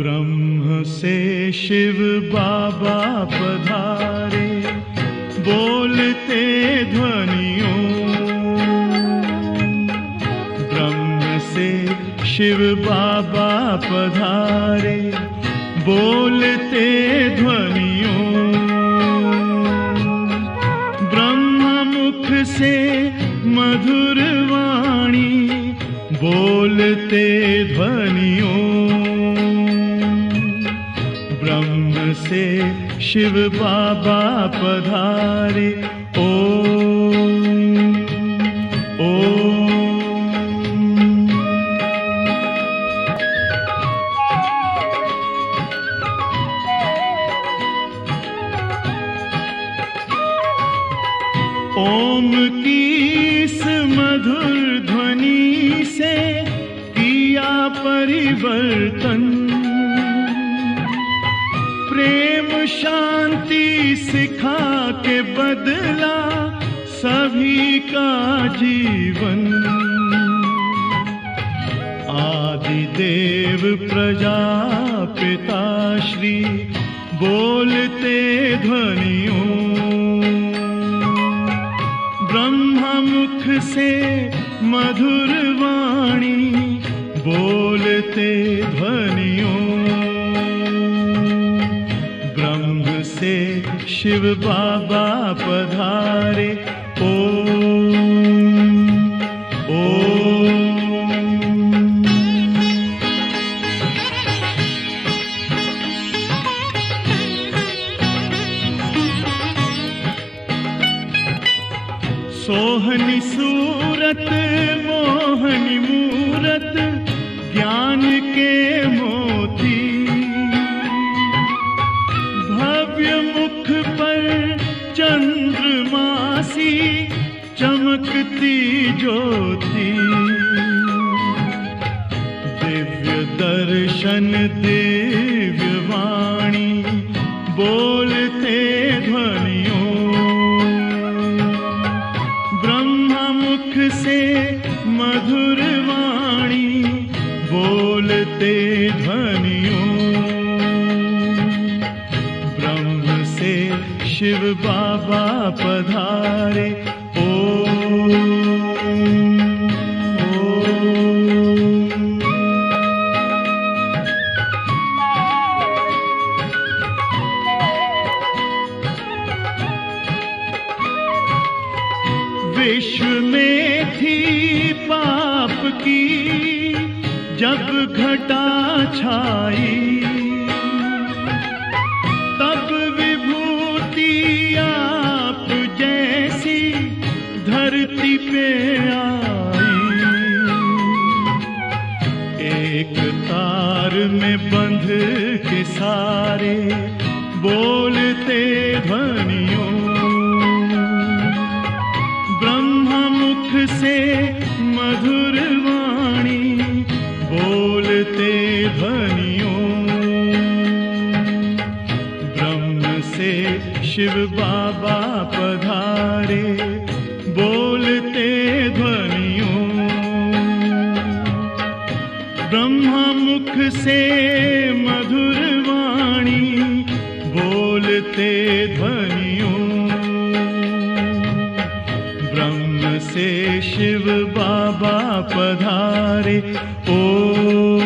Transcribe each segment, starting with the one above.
ब्रह्म से शिव बाबा पधारे, बोलते ध्वनियों। ब्रह्म से शिव बाबा पधारे, बोलते ध्वनियों। ब्रह्म मुख से मधुर वाणी, बोलते ध्वनियों। ब्रह्म से शिव बाबा पधारे, ओम ओम। ओम की इस मधुर ध्वनि से किया परिवर्तन। प्रेम शांति सिखा के बदला सभी का जीवन। आदि देव प्रजापिता श्री, बोलते ध्वनियों। ब्रह्म मुख से मधुर वाणी, बोलते ध्वनियों। ब्रह्म से शिव बाबा पधारे, ओम ओम। सोहनी सूरत मोहनी मूरत, ज्ञान के मोती। भव्य मुख पर चंद्रमासी, चमकती ज्योति। दिव्य दर्शन दिव्य वाणी, बोलते ध्वनियों। मुख से मधुर वाणी, बोलते ध्वनियों। ब्रह्म से शिव बाबा पधारे, ओम ओम। विश्व में थी पाप की जब घटा छाई, तब विभूति आप जैसी धरती पे आई। एक तार में बंध के सारे, बोलते ध्वनियों। मुख से मधुर वाणी, बोलते ध्वनियों। ब्रह्म से शिव बाबा पधारे, बोलते ध्वनियों। ब्रह्म मुख से मधुर वाणी, बोलते ध्वनियों। ब्रह्म से शिव बाबा पधारे, ओम।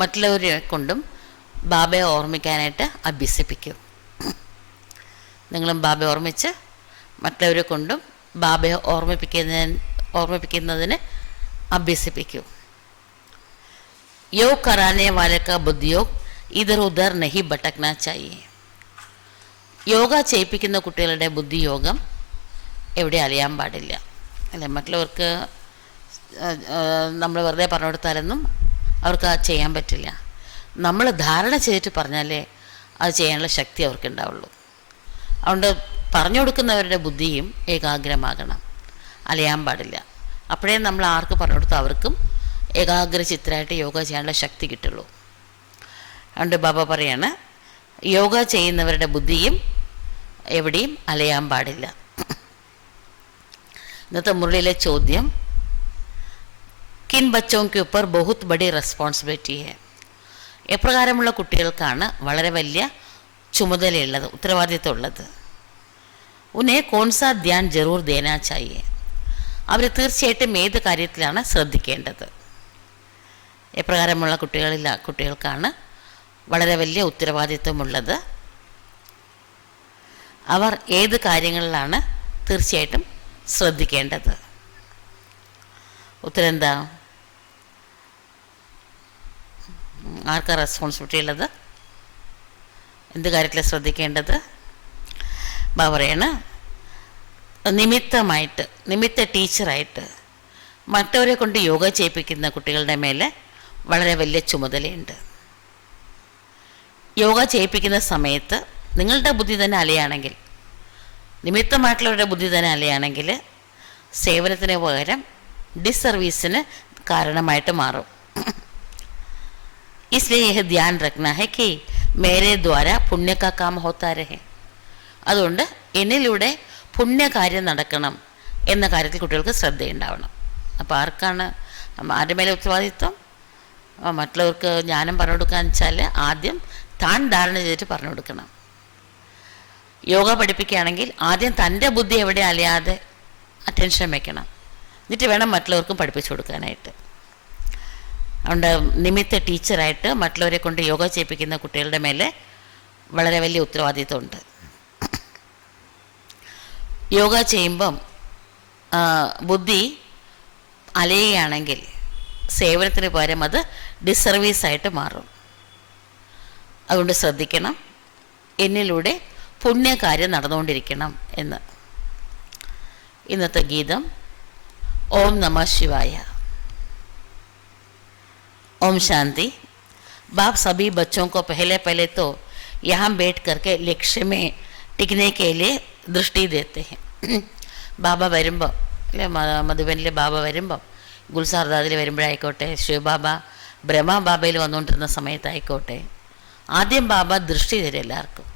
മറ്റുള്ളവരെ കൊണ്ടും ബാബയെ ഓർമ്മിക്കാനായിട്ട് അഭ്യസിപ്പിക്കൂ. നിങ്ങളും ബാബയെ ഓർമ്മിച്ച് മറ്റുള്ളവരെ കൊണ്ടും ബാബയെ ഓർമ്മിപ്പിക്കുന്നതിന് അഭ്യസിപ്പിക്കൂ. योग कराने वाले का बुद्धियोग इधर उधर नहीं भटकना चाहिए. യോഗ ചെയ്യിപ്പിക്കുന്ന കുട്ടികളുടെ ബുദ്ധിയോഗം എവിടെ അലയാൻ പാടില്ല. അല്ലെ, മറ്റുള്ളവർക്ക് നമ്മൾ വെറുതെ പറഞ്ഞു കൊടുത്താലൊന്നും അവർക്ക് അത് ചെയ്യാൻ പറ്റില്ല. നമ്മൾ ധാരണ ചെയ്തിട്ട് പറഞ്ഞാലേ അത് ചെയ്യാനുള്ള ശക്തി അവർക്ക് ഉണ്ടാവുള്ളൂ. അതുകൊണ്ട് പറഞ്ഞു കൊടുക്കുന്നവരുടെ ബുദ്ധിയും ഏകാഗ്രമാകണം, അലയാൻ പാടില്ല. അപ്പോഴേ നമ്മൾ ആർക്ക് പറഞ്ഞു കൊടുത്താൽ അവർക്കും ഏകാഗ്രചിത്തരായിട്ട് യോഗ ചെയ്യാനുള്ള ശക്തി കിട്ടുള്ളൂ. അതുകൊണ്ട് ബാബ പറയാണ്, യോഗ ചെയ്യുന്നവരുടെ ബുദ്ധിയും എവിടെയും അലയാൻ പാടില്ല. ഇന്നത്തെ മുരളിയിലെ ചോദ്യം, കിൻ ബച്ചോं के ऊपर बहुत बड़ी റെസ്പോൺസിബിലിറ്റി है. എപ്രകാരമുള്ള കുട്ടികൾക്കാണ് വളരെ വലിയ ചുമതലയുള്ളത്, ഉത്തരവാദിത്വം ഉള്ളത്? ഉന്നെ കോൺസാ ധ്യാൻ ജറൂർ ദേനാ ചാഹിയെ. അവർ തീർച്ചയായിട്ടും ഏത് കാര്യത്തിലാണ് ശ്രദ്ധിക്കേണ്ടത്? എപ്രകാരമുള്ള കുട്ടികൾക്കാണ് വളരെ വലിയ ഉത്തരവാദിത്വമുള്ളത്? അവർ ഏത് കാര്യങ്ങളിലാണ് തീർച്ചയായിട്ടും ശ്രദ്ധിക്കേണ്ടത്? ഉത്തരം എന്താ? ആർക്കാ റെസ്പോൺസിബിലിറ്റി ഉള്ളത്? എന്ത് കാര്യത്തിലാണ് ശ്രദ്ധിക്കേണ്ടത്? പറയാണ്, നിമിത്ത ടീച്ചറായിട്ട് മറ്റവരെ കൊണ്ട് യോഗ ചെയ്യിപ്പിക്കുന്ന കുട്ടികളുടെ മേലെ വളരെ വലിയ ചുമതലയുണ്ട്. യോഗ ചെയ്യിപ്പിക്കുന്ന സമയത്ത് നിങ്ങളുടെ ബുദ്ധി തന്നെ അലയാണെങ്കിൽ, നിമിത്തമായിട്ടുള്ളവരുടെ ബുദ്ധി തന്നെ അലയാണെങ്കിൽ സേവനത്തിന് പകരം ഡിസർവീസിന് കാരണമായിട്ട് മാറും. इसलिए यह ध्यान रखना है कि मेरे द्वारा पुण्य का काम होता रहे. അതുകൊണ്ട് എന്നിലൂടെ പുണ്യകാര്യം നടക്കണം എന്ന കാര്യത്തിൽ കുട്ടികൾക്ക് ശ്രദ്ധയുണ്ടാവണം. അപ്പോൾ ആർക്കാണ് ആരുടെ മേലെ ഉത്തരവാദിത്വം? മറ്റുള്ളവർക്ക് ജ്ഞാനം പറഞ്ഞു കൊടുക്കാന്ന് വെച്ചാൽ ആദ്യം താൻ ധാരണ ചെയ്തിട്ട് പറഞ്ഞു കൊടുക്കണം. യോഗ പഠിപ്പിക്കുകയാണെങ്കിൽ ആദ്യം തൻ്റെ ബുദ്ധി എവിടെ അലയാതെ അറ്റൻഷൻ വയ്ക്കണം, എന്നിട്ട് വേണം മറ്റുള്ളവർക്കും പഠിപ്പിച്ചു കൊടുക്കാനായിട്ട്. അതുകൊണ്ട് നിമിത്ത ടീച്ചറായിട്ട് മറ്റുള്ളവരെ കൊണ്ട് യോഗ ചെയ്യിപ്പിക്കുന്ന കുട്ടികളുടെ മേലെ വളരെ വലിയ ഉത്തരവാദിത്വമുണ്ട്. യോഗ ചെയ്യുമ്പം ബുദ്ധി അലയുകയാണെങ്കിൽ സേവനത്തിന് പകരം അത് ഡിസർവീസായിട്ട് മാറും. അതുകൊണ്ട് ശ്രദ്ധിക്കണം, എന്നിലൂടെ പുണ്യകാര്യം നടന്നുകൊണ്ടിരിക്കണം എന്ന്. ഇന്നത്തെ ഗീതം ഓം നമഃ ശിവായ. ओम शांति. बाप सभी बच्चों को पहले तो यहाँ बैठ करके लक्ष्य में टिकने के लिए दृष्टि देते हैं. ബാബ വരുമ്പം അല്ലെ, മധുബനിൽ ബാബ വരുമ്പം, ഗുൽസാർദാദിൽ വരുമ്പോഴായിക്കോട്ടെ, ശിവബാബ ബ്രഹ്മബാബയിൽ വന്നുകൊണ്ടിരുന്ന സമയത്തായിക്കോട്ടെ, ആദ്യം ബാബ ദൃഷ്ടി തരും എല്ലാവർക്കും,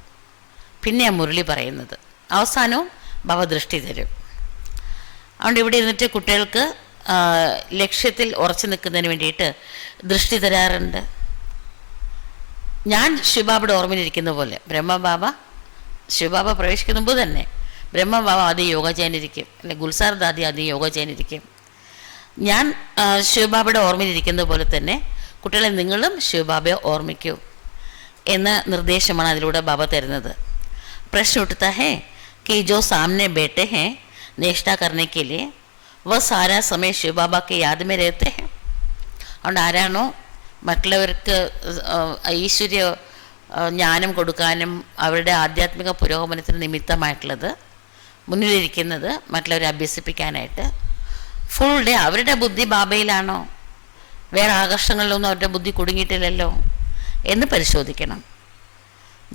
പിന്നെ മുരളി പറയുന്നത്, അവസാനവും ബാബ ദൃഷ്ടി തരും. അതുകൊണ്ട് ഇവിടെ ഇരുന്നിട്ട് കുട്ടികൾക്ക് ലക്ഷ്യത്തിൽ ഉറച്ചു നിൽക്കുന്നതിന് വേണ്ടിയിട്ട് ദൃഷ്ടി തരാറുണ്ട്. ഞാൻ ശിവബാബയുടെ ഓർമ്മയിലിരിക്കുന്ന പോലെ ശിവബാബ പ്രവേശിക്കുന്ന മുമ്പ് തന്നെ ബ്രഹ്മബാബ ആദ്യം യോഗ ചെയ്യാനിരിക്കും, അല്ലെ ഗുൽസാർ ദാദി ആദ്യം യോഗ ചെയ്യാനിരിക്കും. ഞാൻ ശിവബാബയുടെ ഓർമ്മയിലിരിക്കുന്ന പോലെ തന്നെ കുട്ടികളെ നിങ്ങളും ശിവബാബയെ ഓർമ്മിക്കൂ എന്ന നിർദ്ദേശമാണ് അതിലൂടെ ബാബ തരുന്നത്. പ്രശ്നം ഉठता है कि जो सामने बैठे हैं निष्ठा करने के लिए वह सारा समय शिव बाबा के याद में रहते हैं. അതുകൊണ്ട് ആരാണോ മറ്റുള്ളവർക്ക് ഈശ്വര്യ ജ്ഞാനം കൊടുക്കാനും അവരുടെ ആധ്യാത്മിക പുരോഗമനത്തിന് നിമിത്തമായിട്ടുള്ളത്, മുന്നിലിരിക്കുന്നത് മറ്റുള്ളവരെ അഭ്യസിപ്പിക്കാനായിട്ട്, ഫുൾ ഡേ അവരുടെ ബുദ്ധി ബാബയിലാണോ, വേറെ ആകർഷണങ്ങളിലൊന്നും അവരുടെ ബുദ്ധി കുടുങ്ങിയിട്ടില്ലല്ലോ എന്ന് പരിശോധിക്കണം.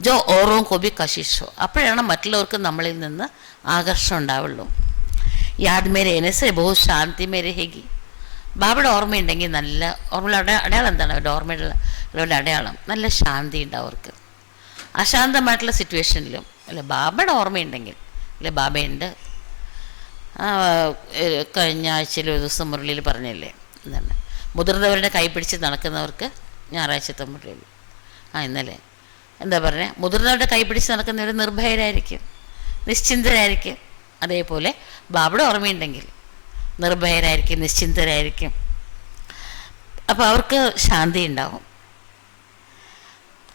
ജോ ഓറോ കോബി കശിഷോ, അപ്പോഴാണ് മറ്റുള്ളവർക്ക് നമ്മളിൽ നിന്ന് ആകർഷണം ഉണ്ടാവുള്ളൂ. യാദ് മേരെ എനസെ ബഹു ശാന്തി മേരെ ഹേഗി. ബാബയുടെ ഓർമ്മയുണ്ടെങ്കിൽ നല്ല ഓർമ്മയുടെ അടയാളം എന്താണ്? അവരുടെ ഓർമ്മയുടെ അടയാളം നല്ല ശാന്തി ഉണ്ടാവും അവർക്ക്. അശാന്തമായിട്ടുള്ള സിറ്റുവേഷനിലും അല്ലെ ബാബയുടെ ഓർമ്മയുണ്ടെങ്കിൽ, അല്ലെ ബാബയുണ്ട്. കഴിഞ്ഞ ആഴ്ചയിൽ ഒരു ദിവസം മുരളിയിൽ പറഞ്ഞില്ലേ, എന്താണ് മുതിർന്നവരുടെ കൈ പിടിച്ച് നടക്കുന്നവർക്ക് ഞായറാഴ്ചത്തെ മുരളിയിൽ ഇന്നലെ എന്താ പറഞ്ഞത്, മുതിർന്നവരുടെ കൈ പിടിച്ച് നടക്കുന്നവർ നിർഭയരായിരിക്കും, നിശ്ചിന്തരായിരിക്കും. അതേപോലെ ബാബയുടെ ഓർമ്മയുണ്ടെങ്കിൽ നിർഭയരായിരിക്കും, നിശ്ചിന്തരായിരിക്കും. അപ്പോൾ അവർക്ക് ശാന്തി ഉണ്ടാവും.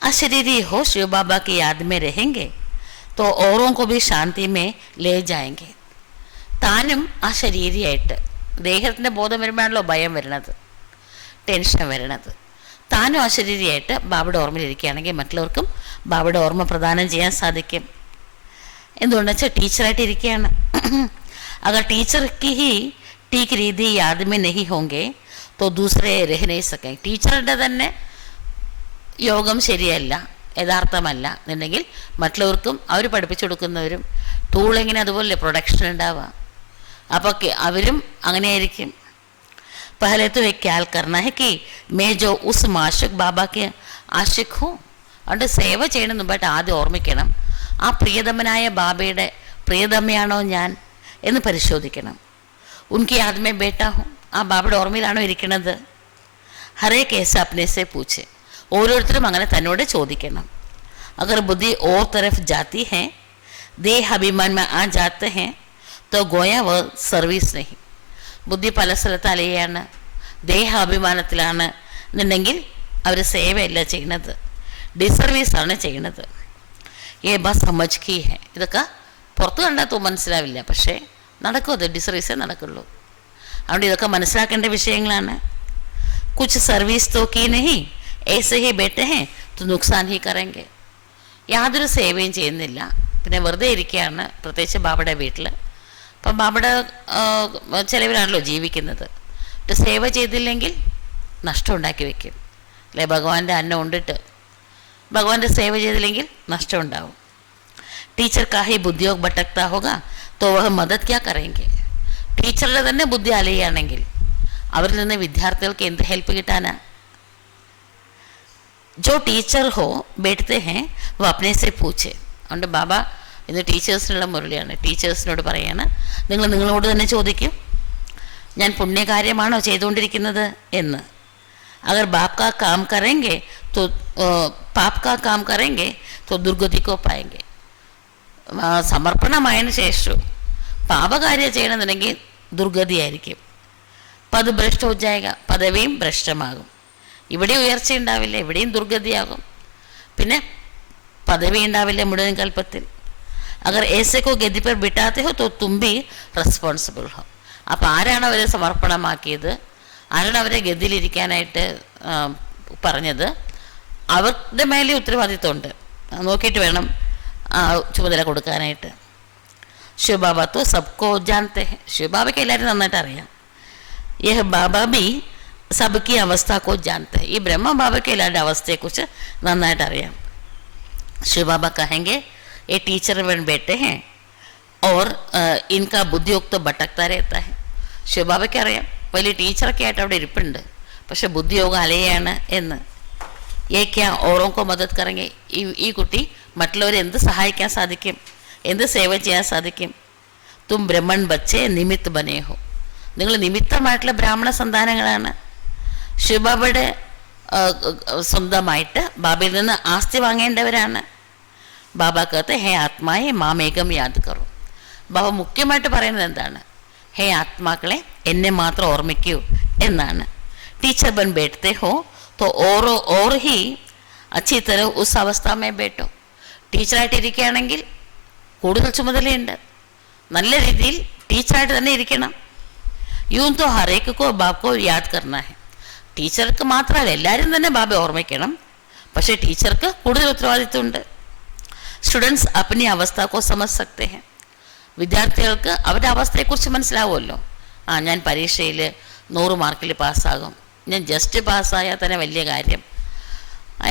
अशरीरी हो शिव बाबा की याद में रहेंगे तो औरों को भी शांति में ले जाएंगे. താനും ആ ശരീരിയായിട്ട് ദേഹത്തിൻ്റെ ബോധം വരുമ്പോഴാണല്ലോ ഭയം വരണത്, ടെൻഷൻ വരണത്. താനും ആ ശരീരിയായിട്ട് ബാബയുടെ ഓർമ്മയിലിരിക്കുകയാണെങ്കിൽ മറ്റുള്ളവർക്കും ബാബയുടെ ഓർമ്മ പ്രദാനം ചെയ്യാൻ സാധിക്കും. എന്തുകൊണ്ടെന്ന് വെച്ചാൽ ടീച്ചറായിട്ട് ഇരിക്കുകയാണ്. अगर टीचर की ही ठीक रीति याद में नहीं होंगे तो दूसरे रह नहीं सकेंगे. ടീച്ചറുടെ തന്നെ യോഗം ശരിയല്ല, യഥാർത്ഥമല്ല എന്നുണ്ടെങ്കിൽ മറ്റുള്ളവർക്കും അവർ പഠിപ്പിച്ചു കൊടുക്കുന്നവരും ടൂൾ എങ്ങനെ അതുപോലെ പ്രൊഡക്ഷൻ ഉണ്ടാവുക. അപ്പോൾ അവരും അങ്ങനെയായിരിക്കും. पहले तो एक ख्याल करना है कि मैं जो उस माशिक बाबा के आशिक हूँ. അതുകൊണ്ട് സേവ ചെയ്യണമെന്ന് മുമ്പായിട്ട് ആദ്യം ഓർമ്മിക്കണം, ആ പ്രിയതമനായ ബാബയുടെ പ്രിയതമയാണോ ഞാൻ എന്ന് പരിശോധിക്കണം. ഉൻകി യാദ്മേ ബേട്ടാ ഹും, ആ ബാബയുടെ ഓർമ്മയിലാണോ ഇരിക്കുന്നത്. ഹരേ കേസ് അപ്നേസെ പൂച്ചെ, ഓരോരുത്തരും അങ്ങനെ തന്നോട് ചോദിക്കണം. अगर बुद्धि और तरफ जाती है, देह अभिमान में आ जाते हैं तो गोया वह सर्विस नहीं. ബുദ്ധി പല സ്ഥലത്ത് അലയാണ്, ദേഹ അഭിമാനത്തിലാണ് എന്നുണ്ടെങ്കിൽ അവർ സേവയല്ല ചെയ്യുന്നത്, ഡിസർവീസാണ് ചെയ്യുന്നത്. ഏ ബസ് സമജ്കി ഹെ, ഇതൊക്കെ പുറത്ത് കണ്ടാൽ മനസ്സിലാവില്ല, പക്ഷേ നടക്കും, അത് ഡിസർവീസേ നടക്കുള്ളൂ. അതുകൊണ്ട് ഇതൊക്കെ മനസ്സിലാക്കേണ്ട വിഷയങ്ങളാണ്. കുച്ച് സർവീസ് തോ കീ നഹി ഏസെ ഹി ബേട്ടെ ഹെ തോ നുക്സാൻ ഹി കറേങ്കെ. യാതൊരു സേവയും ചെയ്യുന്നില്ല, പിന്നെ വെറുതെ ഇരിക്കുകയാണ്, പ്രത്യേകിച്ച് ബാബയുടെ വീട്ടിൽ. അപ്പം ബാബയുടെ ചിലവിലാണല്ലോ ജീവിക്കുന്നത്. സേവ ചെയ്തില്ലെങ്കിൽ നഷ്ടം ഉണ്ടാക്കി വയ്ക്കും അല്ലേ. ഭഗവാന്റെ അന്നം ഉണ്ടിട്ട് ഭഗവാന്റെ സേവ ചെയ്തില്ലെങ്കിൽ നഷ്ടം ഉണ്ടാവും. ടീച്ചർ കാഹി ബുദ്ധിയോഗ് ഭട്ടക്താ ഹോഗ തോ വഹ മദത് ക്യാ കറേങ്കെ. ടീച്ചറുടെ തന്നെ ബുദ്ധി അലയുകയാണെങ്കിൽ അവരിൽ നിന്ന് വിദ്യാർത്ഥികൾക്ക് എന്ത് ഹെൽപ്പ് കിട്ടാനാ. ജോ ടീച്ചർ ഹോ ബേട്ടത്തെ ഹേ വ അപ്നെ സെ പൂച്ചെ. അതുകൊണ്ട് ബാബ ഇന്ന് ടീച്ചേഴ്സിനുള്ള മുരളിയാണ്. ടീച്ചേഴ്സിനോട് പറയാണ്, നിങ്ങൾ നിങ്ങളോട് തന്നെ ചോദിക്കും, ഞാൻ പുണ്യകാര്യമാണോ ചെയ്തുകൊണ്ടിരിക്കുന്നത് എന്ന്. അഗർ ബാപ് കാ കാം കറേങ്കെ തോ പാപ് കാ കാം കറേങ്കെ തോ ദുർഗതി കോ പായെങ്കെ. സമർപ്പണമായതിനു ശേഷം പാപകാര്യം ചെയ്യണമെന്നുണ്ടെങ്കിൽ ദുർഗതിയായിരിക്കും. പത് ഭ്രഷ്ട ഹോ ജായേഗ, പദവിയും ഭ്രഷ്ടമാകും. ഇവിടെ ഉയർച്ച ഉണ്ടാവില്ല, ഇവിടെയും ദുർഗതിയാകും, പിന്നെ പദവി ഉണ്ടാവില്ല മുഴുവൻ കൽപ്പത്തിൽ. അഗർ ഏസെ കോ ഗതി പർ ബിട്ടാത്തെ ഹോ തോ തും ഭി റെസ്പോൺസിബിൾ ഹോ. അപ്പോൾ ആരാണ് അവരെ സമർപ്പണമാക്കിയത്, ആരാണ് അവരെ ഗതിയിലിരിക്കാനായിട്ട് പറഞ്ഞത്, അവരുടെ മേലെ ഉത്തരവാദിത്വമുണ്ട്. നോക്കിയിട്ട് വേണം ചുമതല കൊടുക്കാനായിട്ട്. ശിവബാബ തോ സബ്കോ ജാനത്തെ ഹെ. ശിവബാബയ്ക്ക് എല്ലാവരും നന്നായിട്ട് അറിയാം. യഹ് ബാബ ബി സബ്ക്കി അവസ്ഥക്കോ ജാനത്തെ. ഈ ബ്രഹ്മ ബാബയ്ക്ക് എല്ലാവരുടെ അവസ്ഥയെക്കുറിച്ച് നന്നായിട്ട് അറിയാം. ശിവബാബ കഹെങ്കെ ये टीचर बन बैठे हैं और इनका बुद्धियोग तो भटकता रहता है. ശിവബാബയ്ക്ക് അറിയാം വലിയ ടീച്ചറൊക്കെ ആയിട്ട് അവിടെ ഇരിപ്പുണ്ട്, പക്ഷെ ബുദ്ധിയോഗം അലയാണ് എന്ന്. ഏക്കാ ഓരോക്കോ മദത് കറങ്ങി. ഈ കുട്ടി മറ്റുള്ളവരെ എന്ത് സഹായിക്കാൻ സാധിക്കും, എന്ത് സേവ ചെയ്യാൻ സാധിക്കും. തും ബ്രഹ്മൺ ബച്ചേ നിമിത്ത് ബനേഹോ. നിങ്ങൾ നിമിത്തമായിട്ടുള്ള ബ്രാഹ്മണ സന്താനങ്ങളാണ്. ശിവബാബയുടെ സ്വന്തമായിട്ട് ബാബയിൽ നിന്ന് ആസ്തി വാങ്ങേണ്ടവരാണ്. ബാബ കത്തെ ഹേ ആത്മായെ മാമേകം യാദ് കറോ. ബാബ മുഖ്യമായിട്ട് പറയുന്നത് എന്താണ്? ഹേ ആത്മാക്കളെ, എന്നെ മാത്രം ഓർമ്മിക്കൂ എന്നാണ്. ടീച്ചർ ബൻ ബേട്ടത്തെ ഹോ തോ ഓരോ ഓർ ഹി അച്ചി തര ഉസ് അവസ്ഥാമേ ബേട്ടോ. ടീച്ചറായിട്ട് ഇരിക്കുകയാണെങ്കിൽ കൂടുതൽ ചുമതലയുണ്ട്, നല്ല രീതിയിൽ ടീച്ചറായിട്ട് തന്നെ ഇരിക്കണം. യൂം തോ ഹരേക്ക് കോ ബാബ് യാദ് കർണ ഹെ. ടീച്ചർക്ക് മാത്രമല്ല, എല്ലാവരും തന്നെ ബാബ ഓർമ്മിക്കണം, പക്ഷേ ടീച്ചർക്ക് കൂടുതൽ ഉത്തരവാദിത്വമുണ്ട്. സ്റ്റുഡൻസ് അപ്പനി അവസ്ഥ കോ സമജ് സക്തെ ഹെ. വിദ്യാർത്ഥികൾക്ക് അവരുടെ അവസ്ഥയെക്കുറിച്ച് മനസ്സിലാവുമല്ലോ. ഞാൻ പരീക്ഷയിൽ 100 മാർക്കിൽ പാസ്സാകും, ഞാൻ ജസ്റ്റ് പാസ്സായാൽ തന്നെ വലിയ കാര്യം,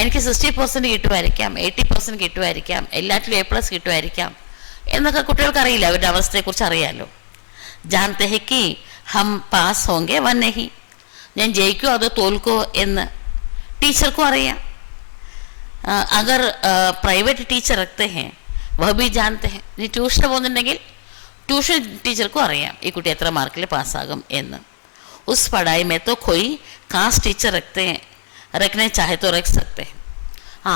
എനിക്ക് 60% കിട്ടുമായിരിക്കാം, 80% കിട്ടുമായിരിക്കാം, എല്ലാറ്റിലും A+ കിട്ടുമായിരിക്കാം എന്നൊക്കെ കുട്ടികൾക്ക് അറിയില്ല, അവരുടെ അവസ്ഥയെക്കുറിച്ച് അറിയാമല്ലോ. ജാനത്തെ ഹെ കി ഹം പാസ് ഹോങ്കെ വ നഹി. ഞാൻ ജയിക്കുമോ അതോ തോൽക്കുമോ എന്ന് ടീച്ചർക്കും അറിയാം. अगर प्राइवेट टीचर रखते हैं वह भी जानते हैं. ഇനി ട്യൂഷന് പോകുന്നുണ്ടെങ്കിൽ ട്യൂഷൻ ടീച്ചർക്കും അറിയാം ഈ കുട്ടി എത്ര മാർക്കിൽ പാസ്സാകും എന്ന്. उस पढ़ाई में तो कोई खास टीचर रखने चाहे तो रख सकते हैं.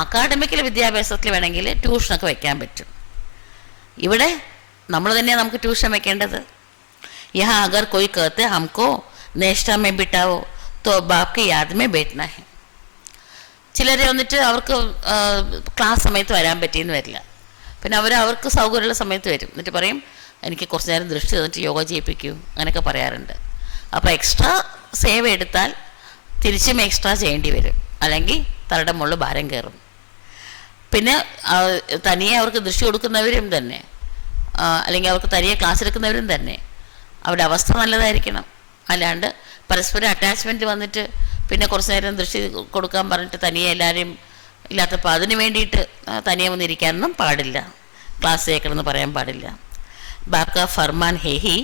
അക്കാഡമിക്കൽ വിദ്യാഭ്യാസത്തിൽ വേണമെങ്കിൽ ട്യൂഷനൊക്കെ വയ്ക്കാൻ പറ്റും. ഇവിടെ നമ്മൾ തന്നെയാണ് നമുക്ക് ട്യൂഷൻ വയ്ക്കേണ്ടത്. यहाँ अगर कोई कहते हमको नेस्टा में बिठाओ तो बाप की याद में बैठना है. ചിലരെ വന്നിട്ട് അവർക്ക് ക്ലാസ് സമയത്ത് വരാൻ പറ്റിയെന്ന് വരില്ല. പിന്നെ അവർക്ക് സൗകര്യമുള്ള സമയത്ത് വരും. എന്നിട്ട് പറയും എനിക്ക് കുറച്ച് നേരം ദൃഷ്ടി തന്നിട്ട് യോഗ ചെയ്യിപ്പിക്കൂ, അങ്ങനെയൊക്കെ പറയാറുണ്ട്. അപ്പോൾ എക്സ്ട്രാ സേവ എടുത്താൽ തിരിച്ചും എക്സ്ട്രാ ചെയ്യേണ്ടി വരും, അല്ലെങ്കിൽ തലയുടെ മുകളിൽ ഭാരം കയറും. പിന്നെ തനിയെ അവർക്ക് ദൃഷ്ടി കൊടുക്കുന്നവരും തന്നെ, അല്ലെങ്കിൽ അവർക്ക് തനിയെ ക്ലാസ് എടുക്കുന്നവരും തന്നെ അവരുടെ അവസ്ഥ നല്ലതായിരിക്കണം. അല്ലാണ്ട് പരസ്പരം അറ്റാച്ച്മെൻറ്റ് വന്നിട്ട് പിന്നെ കുറച്ച് നേരം ദൃഷ്ടി കൊടുക്കാൻ പറഞ്ഞിട്ട് തനിയെ എല്ലാവരും ഇല്ലാത്തപ്പോൾ അതിന് വേണ്ടിയിട്ട് തനിയെ വന്നിരിക്കാനൊന്നും പാടില്ല, ക്ലാസ് കേൾക്കണമെന്ന് പറയാൻ പാടില്ല. ബാബ ഫർമാൻ ഹേഹി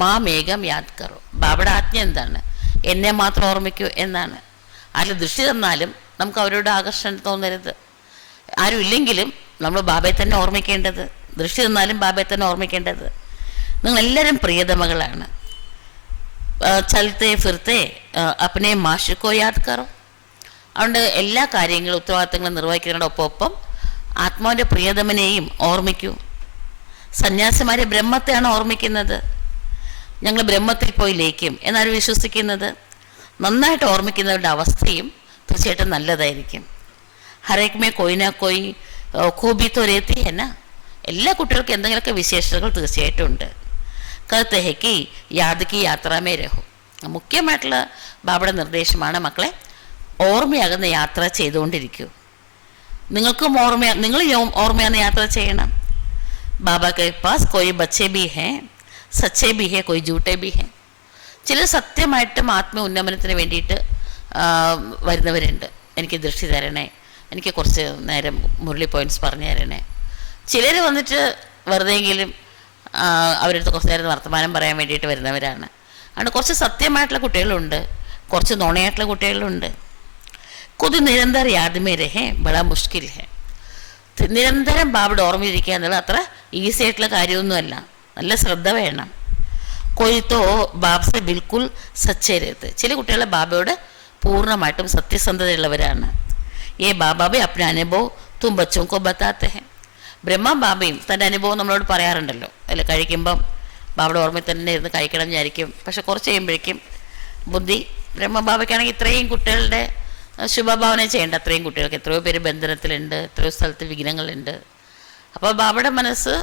മാ മേഘം യാദ് കറോ. ബാബയുടെ ആജ്ഞ എന്താണ്? എന്നെ മാത്രം ഓർമ്മിക്കൂ എന്നാണ്. അതിൽ ദൃഷ്ടി തന്നാലും നമുക്ക് അവരോട് ആകർഷണം തോന്നരുത്. ആരും ഇല്ലെങ്കിലും നമ്മൾ ബാബയെ തന്നെ ഓർമ്മിക്കേണ്ടത്, ദൃഷ്ടി തന്നാലും ബാബയെ തന്നെ ഓർമ്മിക്കേണ്ടത്. നിങ്ങളെല്ലാവരും പ്രിയതമകളാണ്. ചലത്തെ ഫിർത്തെ അപ്പനെ മാഷുക്കോ യാദ് കറോ. അതുകൊണ്ട് എല്ലാ കാര്യങ്ങളും ഉത്തരവാദിത്തങ്ങളും നിർവഹിക്കുന്നതിനോടൊപ്പം ആത്മാവിൻ്റെ പ്രിയതമനെയും ഓർമ്മിക്കൂ. സന്യാസിമാരെ ബ്രഹ്മത്തെയാണ് ഓർമ്മിക്കുന്നത്. ഞങ്ങൾ ബ്രഹ്മത്തിൽ പോയി ലയിക്കും എന്നാണ് വിശ്വസിക്കുന്നത്. നന്നായിട്ട് ഓർമ്മിക്കുന്നവരുടെ അവസ്ഥയും തീർച്ചയായിട്ടും നല്ലതായിരിക്കും. ഹരേക്മേ കൊയ്ന കൊയ് ഖൂബി തൊരേത്തി എന്ന എല്ലാ കുട്ടികൾക്കും എന്തെങ്കിലുമൊക്കെ വിശേഷതകൾ തീർച്ചയായിട്ടും ഉണ്ട്. കത്തേക്ക് യാദക്ക് യാത്രാമേ രഹു. മുഖ്യമായിട്ടുള്ള ബാബയുടെ നിർദ്ദേശമാണ് മക്കളെ, ഓർമ്മയാകുന്ന യാത്ര ചെയ്തുകൊണ്ടിരിക്കൂ. നിങ്ങൾക്കും നിങ്ങൾ ഓർമ്മയാകുന്ന യാത്ര ചെയ്യണം. ബാബാക്ക് പാസ് കൊയ് ബച്ചേ ബി ഹേ സച്ചേ ബി ഹേ കൊയ് ജൂട്ടേ ബി ഹേ. ചിലർ സത്യമായിട്ടും ആത്മ ഉന്നമനത്തിന് വേണ്ടിയിട്ട് വരുന്നവരുണ്ട്. എനിക്ക് ദൃഷ്ടി തരണേ, എനിക്ക് കുറച്ച് നേരം മുരളി പോയിൻറ്റ്സ് പറഞ്ഞു തരണേ. ചിലർ വന്നിട്ട് വെറുതെയെങ്കിലും അവരടുത്ത് കുറച്ച് നേരം വർത്തമാനം പറയാൻ വേണ്ടിയിട്ട് വരുന്നവരാണ്. അതുകൊണ്ട് കുറച്ച് സത്യമായിട്ടുള്ള കുട്ടികളുണ്ട്, കുറച്ച് നുണയായിട്ടുള്ള കുട്ടികളുണ്ട്. കൊതു നിരന്തര യാദ്മേ രഹേ ബड़ा മുഷ്കിൽ ഹേ. നിരന്തരം ബാബയുടെ ഓർമ്മയിരിക്കുക എന്നുള്ളത് അത്ര ഈസി ആയിട്ടുള്ള കാര്യമൊന്നുമല്ല, നല്ല ശ്രദ്ധ വേണം. കൊയ്ത്തോ ബാബ്സെ ബിൽക്കുൽ സച്ചേരത്ത്. ചില കുട്ടികളെ ബാബയോട് പൂർണ്ണമായിട്ടും സത്യസന്ധതയുള്ളവരാണ്. ഏ ബാബാബെ അപ്പന അനുഭവം തും ബച്ചോം കോ ബത്താത്തെ ഹെ. ബ്രഹ്മ ബാബയും തൻ്റെ അനുഭവം നമ്മളോട് പറയാറുണ്ടല്ലോ അല്ലെ. കഴിക്കുമ്പം ബാബയുടെ ഓർമ്മയിൽ തന്നെ ഇരുന്ന് കഴിക്കണം വിചാരിക്കും, പക്ഷെ കുറച്ച് കഴിയുമ്പോഴേക്കും ബുദ്ധി ബ്രഹ്മ ബാബയ്ക്കാണെങ്കിൽ ഇത്രയും കുട്ടികളുടെ ശുഭഭാവന ചെയ്യേണ്ട, അത്രയും കുട്ടികൾക്ക് എത്രയോ പേര് ബന്ധനത്തിലുണ്ട്, എത്രയോ സ്ഥലത്ത് വിഘ്നങ്ങളുണ്ട്. അപ്പോൾ ബാബയുടെ മനസ്സ്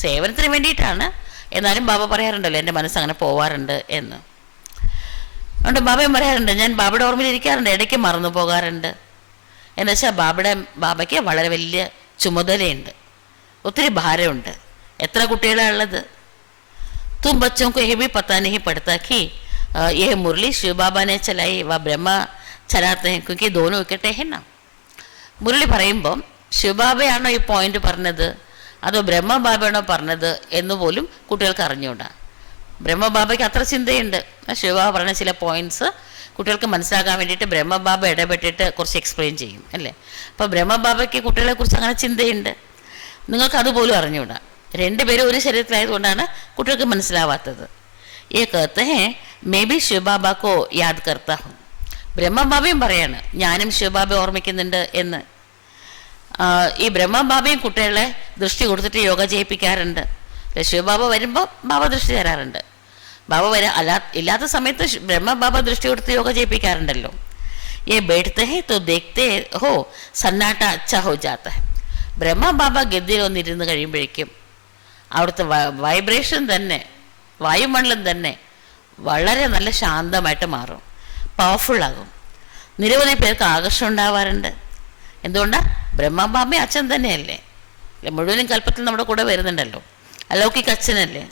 സേവനത്തിന് വേണ്ടിയിട്ടാണ്. എന്നാലും ബാബ പറയാറുണ്ടല്ലോ എൻ്റെ മനസ്സ് അങ്ങനെ പോവാറുണ്ട് എന്ന്. അതുകൊണ്ട് ബാബയും പറയാറുണ്ട് ഞാൻ ബാബയുടെ ഓർമ്മയിൽ ഇരിക്കാറുണ്ട്, ഇടയ്ക്ക് മറന്നു പോകാറുണ്ട്. എന്നുവെച്ചാൽ ബാബയ്ക്ക് വളരെ വലിയ ചുമതലയുണ്ട്, ഒത്തിരി ഭാരമുണ്ട്. എത്ര കുട്ടികളാണ് ഉള്ളത്? തും ബച്ചോं को ये भी पता नहीं पड़ता कि ये मुरली शिव बाबा ने चलाई व ब्रह्मा चलाते हैं क्योंकि दोनों इकट्ठे हैं ना. മുരളി പറയുമ്പം ശിവബാബയാണോ ഈ പോയിന്റ് പറഞ്ഞത് അതോ ബ്രഹ്മബാബയാണോ പറഞ്ഞത് എന്നുപോലും കുട്ടികൾക്ക് അറിഞ്ഞുകൂടാ. ബ്രഹ്മബാബയ്ക്ക് അത്ര ചിന്തയുണ്ട്. ശിവബാബ പറഞ്ഞ ചില പോയിന്റ്സ് കുട്ടികൾക്ക് മനസ്സിലാക്കാൻ വേണ്ടിയിട്ട് ബ്രഹ്മബാബ ഇടപെട്ടിട്ട് കുറച്ച് എക്സ്പ്ലെയിൻ ചെയ്യും അല്ലേ. അപ്പോൾ ബ്രഹ്മബാബയ്ക്ക് കുട്ടികളെക്കുറിച്ച് അങ്ങനെ ചിന്തയുണ്ട്, നിങ്ങൾക്ക് അതുപോലും അറിഞ്ഞുകൂടാ. രണ്ടുപേരും ഒരു ശരീരത്തിലായതുകൊണ്ടാണ് കുട്ടികൾക്ക് മനസ്സിലാവാത്തത്. ഏ कहते हैं मैं भी शिव बाबा को याद करता हूँ. ബ്രഹ്മബാബയും പറയാണ് ഞാനും ശിവബാബയെ ഓർമ്മിക്കുന്നുണ്ട് എന്ന്. ഈ ബ്രഹ്മബാബയും കുട്ടികളെ ദൃഷ്ടി കൊടുത്തിട്ട് യോഗ ചെയ്യിപ്പിക്കാറുണ്ട്. ശിവബാബ വരുമ്പോൾ ബാബ ദൃഷ്ടി തരാറുണ്ട്. ബാബ ഇല്ലാത്ത സമയത്ത് ബ്രഹ്മബാബ ദൃഷ്ടി കൊടുത്ത് യോഗ ചെയ്യിപ്പിക്കാറുണ്ടല്ലോ. ഏ बैठते हैं तो देखते हो सन्नाटा अच्छा हो जाता है. ബ്രഹ്മബാബ ഗദ്ദിയിൽ വന്നിരുന്ന് കഴിയുമ്പോഴേക്കും അവിടുത്തെ വൈബ്രേഷൻ തന്നെ, വായുമണ്ഡലം തന്നെ വളരെ നല്ല ശാന്തമായിട്ട് മാറും, പവർഫുള്ളാകും. നിരവധി പേർക്ക് ആകർഷണം ഉണ്ടാവാറുണ്ട്. എന്തുകൊണ്ടാണ്? ബ്രഹ്മബാബയും അച്ഛൻ തന്നെയല്ലേ, മുഴുവനും കൽപ്പത്തിൽ നമ്മുടെ കൂടെ വരുന്നുണ്ടല്ലോ, അലൗകിക അച്ഛനല്ലേ.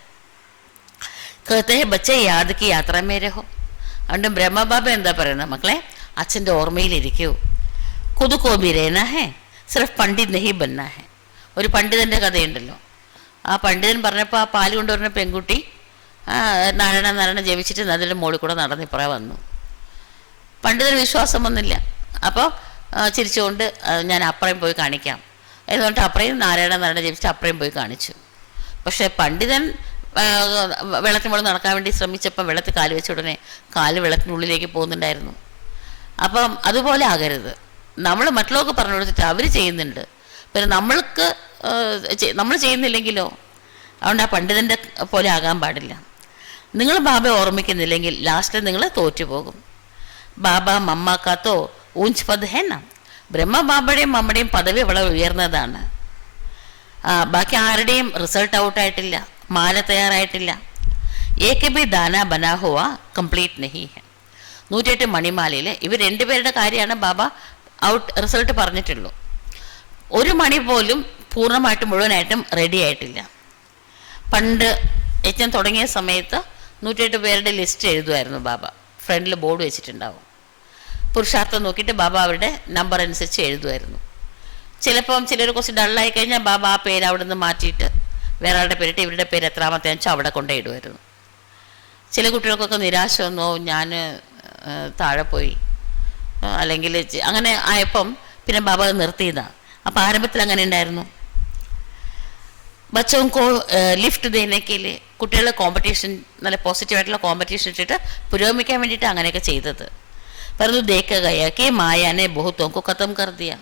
कहते हैं बच्चे याद की यात्रा में रहो. അതുകൊണ്ട് ബ്രഹ്മബാബ എന്താ പറയുന്നത്? മക്കളെ അച്ഛൻ്റെ ഓർമ്മയിലിരിക്കൂ. खुद को भी रहना है സിർഫ് പണ്ഡിത് നഹി ബന്ന ഹെ. ഒരു പണ്ഡിതൻ്റെ കഥയുണ്ടല്ലോ. ആ പണ്ഡിതൻ പറഞ്ഞപ്പോൾ ആ പാല് കൊണ്ടുവരുന്ന പെൺകുട്ടി നാരായണ ജപിച്ചിട്ട് നദിയുടെ മുകളിൽ കൂടെ നടന്നിപ്പുറ വന്നു. പണ്ഡിതന് വിശ്വാസം വന്നില്ല. അപ്പോൾ ചിരിച്ചുകൊണ്ട് ഞാൻ അപ്പുറം പോയി കാണിക്കാം എന്നുകൊണ്ട് അപ്പുറയും നാരായണ ജപിച്ചിട്ട് അപ്പുറം പോയി കാണിച്ചു. പക്ഷേ പണ്ഡിതൻ വെള്ളത്തിന് മുകളിൽ നടക്കാൻ വേണ്ടി ശ്രമിച്ചപ്പം വെള്ളത്തിൽ കാല് വെച്ച ഉടനെ കാല് വെള്ളത്തിനുള്ളിലേക്ക് പോകുന്നുണ്ടായിരുന്നു. അപ്പം അതുപോലെ ആകരുത്. നമ്മൾ മറ്റുള്ളവർക്ക് പറഞ്ഞു കൊടുത്തിട്ട് അവർ ചെയ്യുന്നുണ്ട്, പിന്നെ നമ്മൾ ചെയ്യുന്നില്ലെങ്കിലോ. അതുകൊണ്ട് ആ പണ്ഡിതൻ്റെ പോലെ ആകാൻ പാടില്ല. നിങ്ങൾ ബാബയെ ഓർമ്മിക്കുന്നില്ലെങ്കിൽ ലാസ്റ്റ് നിങ്ങൾ തോറ്റുപോകും. ബാബ മമ്മാക്കാത്തോ ഊഞ്ച് പദ് ഹെന്ന. ബ്രഹ്മബാബയുടെയും മമ്മയുടെയും പദവി വളരെ ഉയർന്നതാണ്. ബാക്കി ആരുടെയും റിസൾട്ട് ഔട്ടായിട്ടില്ല, മാല തയ്യാറായിട്ടില്ല. ഏക ബി ദാന ബനാ ഹുവ കംപ്ലീറ്റ് നഹി ഹെ. 108 മണിമാലയിൽ ഇവർ രണ്ടുപേരുടെ കാര്യമാണ് ബാബ ഔട്ട് റിസൾട്ട് പറഞ്ഞിട്ടുള്ളൂ. ഒരു മണി പോലും പൂർണ്ണമായിട്ടും മുഴുവനായിട്ടും റെഡി ആയിട്ടില്ല. പണ്ട് യജ്ഞം തുടങ്ങിയ സമയത്ത് 108 പേരുടെ ലിസ്റ്റ് എഴുതുമായിരുന്നു ബാബ. ഫ്രണ്ടിൽ ബോർഡ് വെച്ചിട്ടുണ്ടാവും. പുരുഷാർത്ഥം നോക്കിയിട്ട് ബാബ അവരുടെ നമ്പർ അനുസരിച്ച് എഴുതുമായിരുന്നു. ചിലപ്പം ചിലർ കുറച്ച് ഡള്ളായി കഴിഞ്ഞാൽ ബാബ ആ പേര് അവിടെ നിന്ന് മാറ്റിയിട്ട് വേറെ ആളുടെ പേരിട്ട് ഇവരുടെ പേര് എത്രാമത്തെ വെച്ചാൽ അവിടെ കൊണ്ടേ ഇടുമായിരുന്നു. ചില കുട്ടികൾക്കൊക്കെ നിരാശ വന്നോ, ഞാൻ താഴെ പോയി അല്ലെങ്കിൽ അങ്ങനെ ആയപ്പം പിന്നെ ബാബ നിർത്തിയതാണ്. അപ്പം ആരംഭത്തിൽ അങ്ങനെ ഉണ്ടായിരുന്നു. ബച്ചോങ്കോ ലിഫ്റ്റ് ദേനേക്കില് കുട്ടികളുടെ കോമ്പറ്റീഷൻ നല്ല പോസിറ്റീവായിട്ടുള്ള കോമ്പറ്റീഷൻ ഇട്ടിട്ട് പുരോഗമിക്കാൻ വേണ്ടിയിട്ട് അങ്ങനെയൊക്കെ ചെയ്തത്. പറഞ്ഞു ദേക്കകയാക്കി മായാനെ ബഹുത്തോങ്കോ ഖത്തം കർദിയ.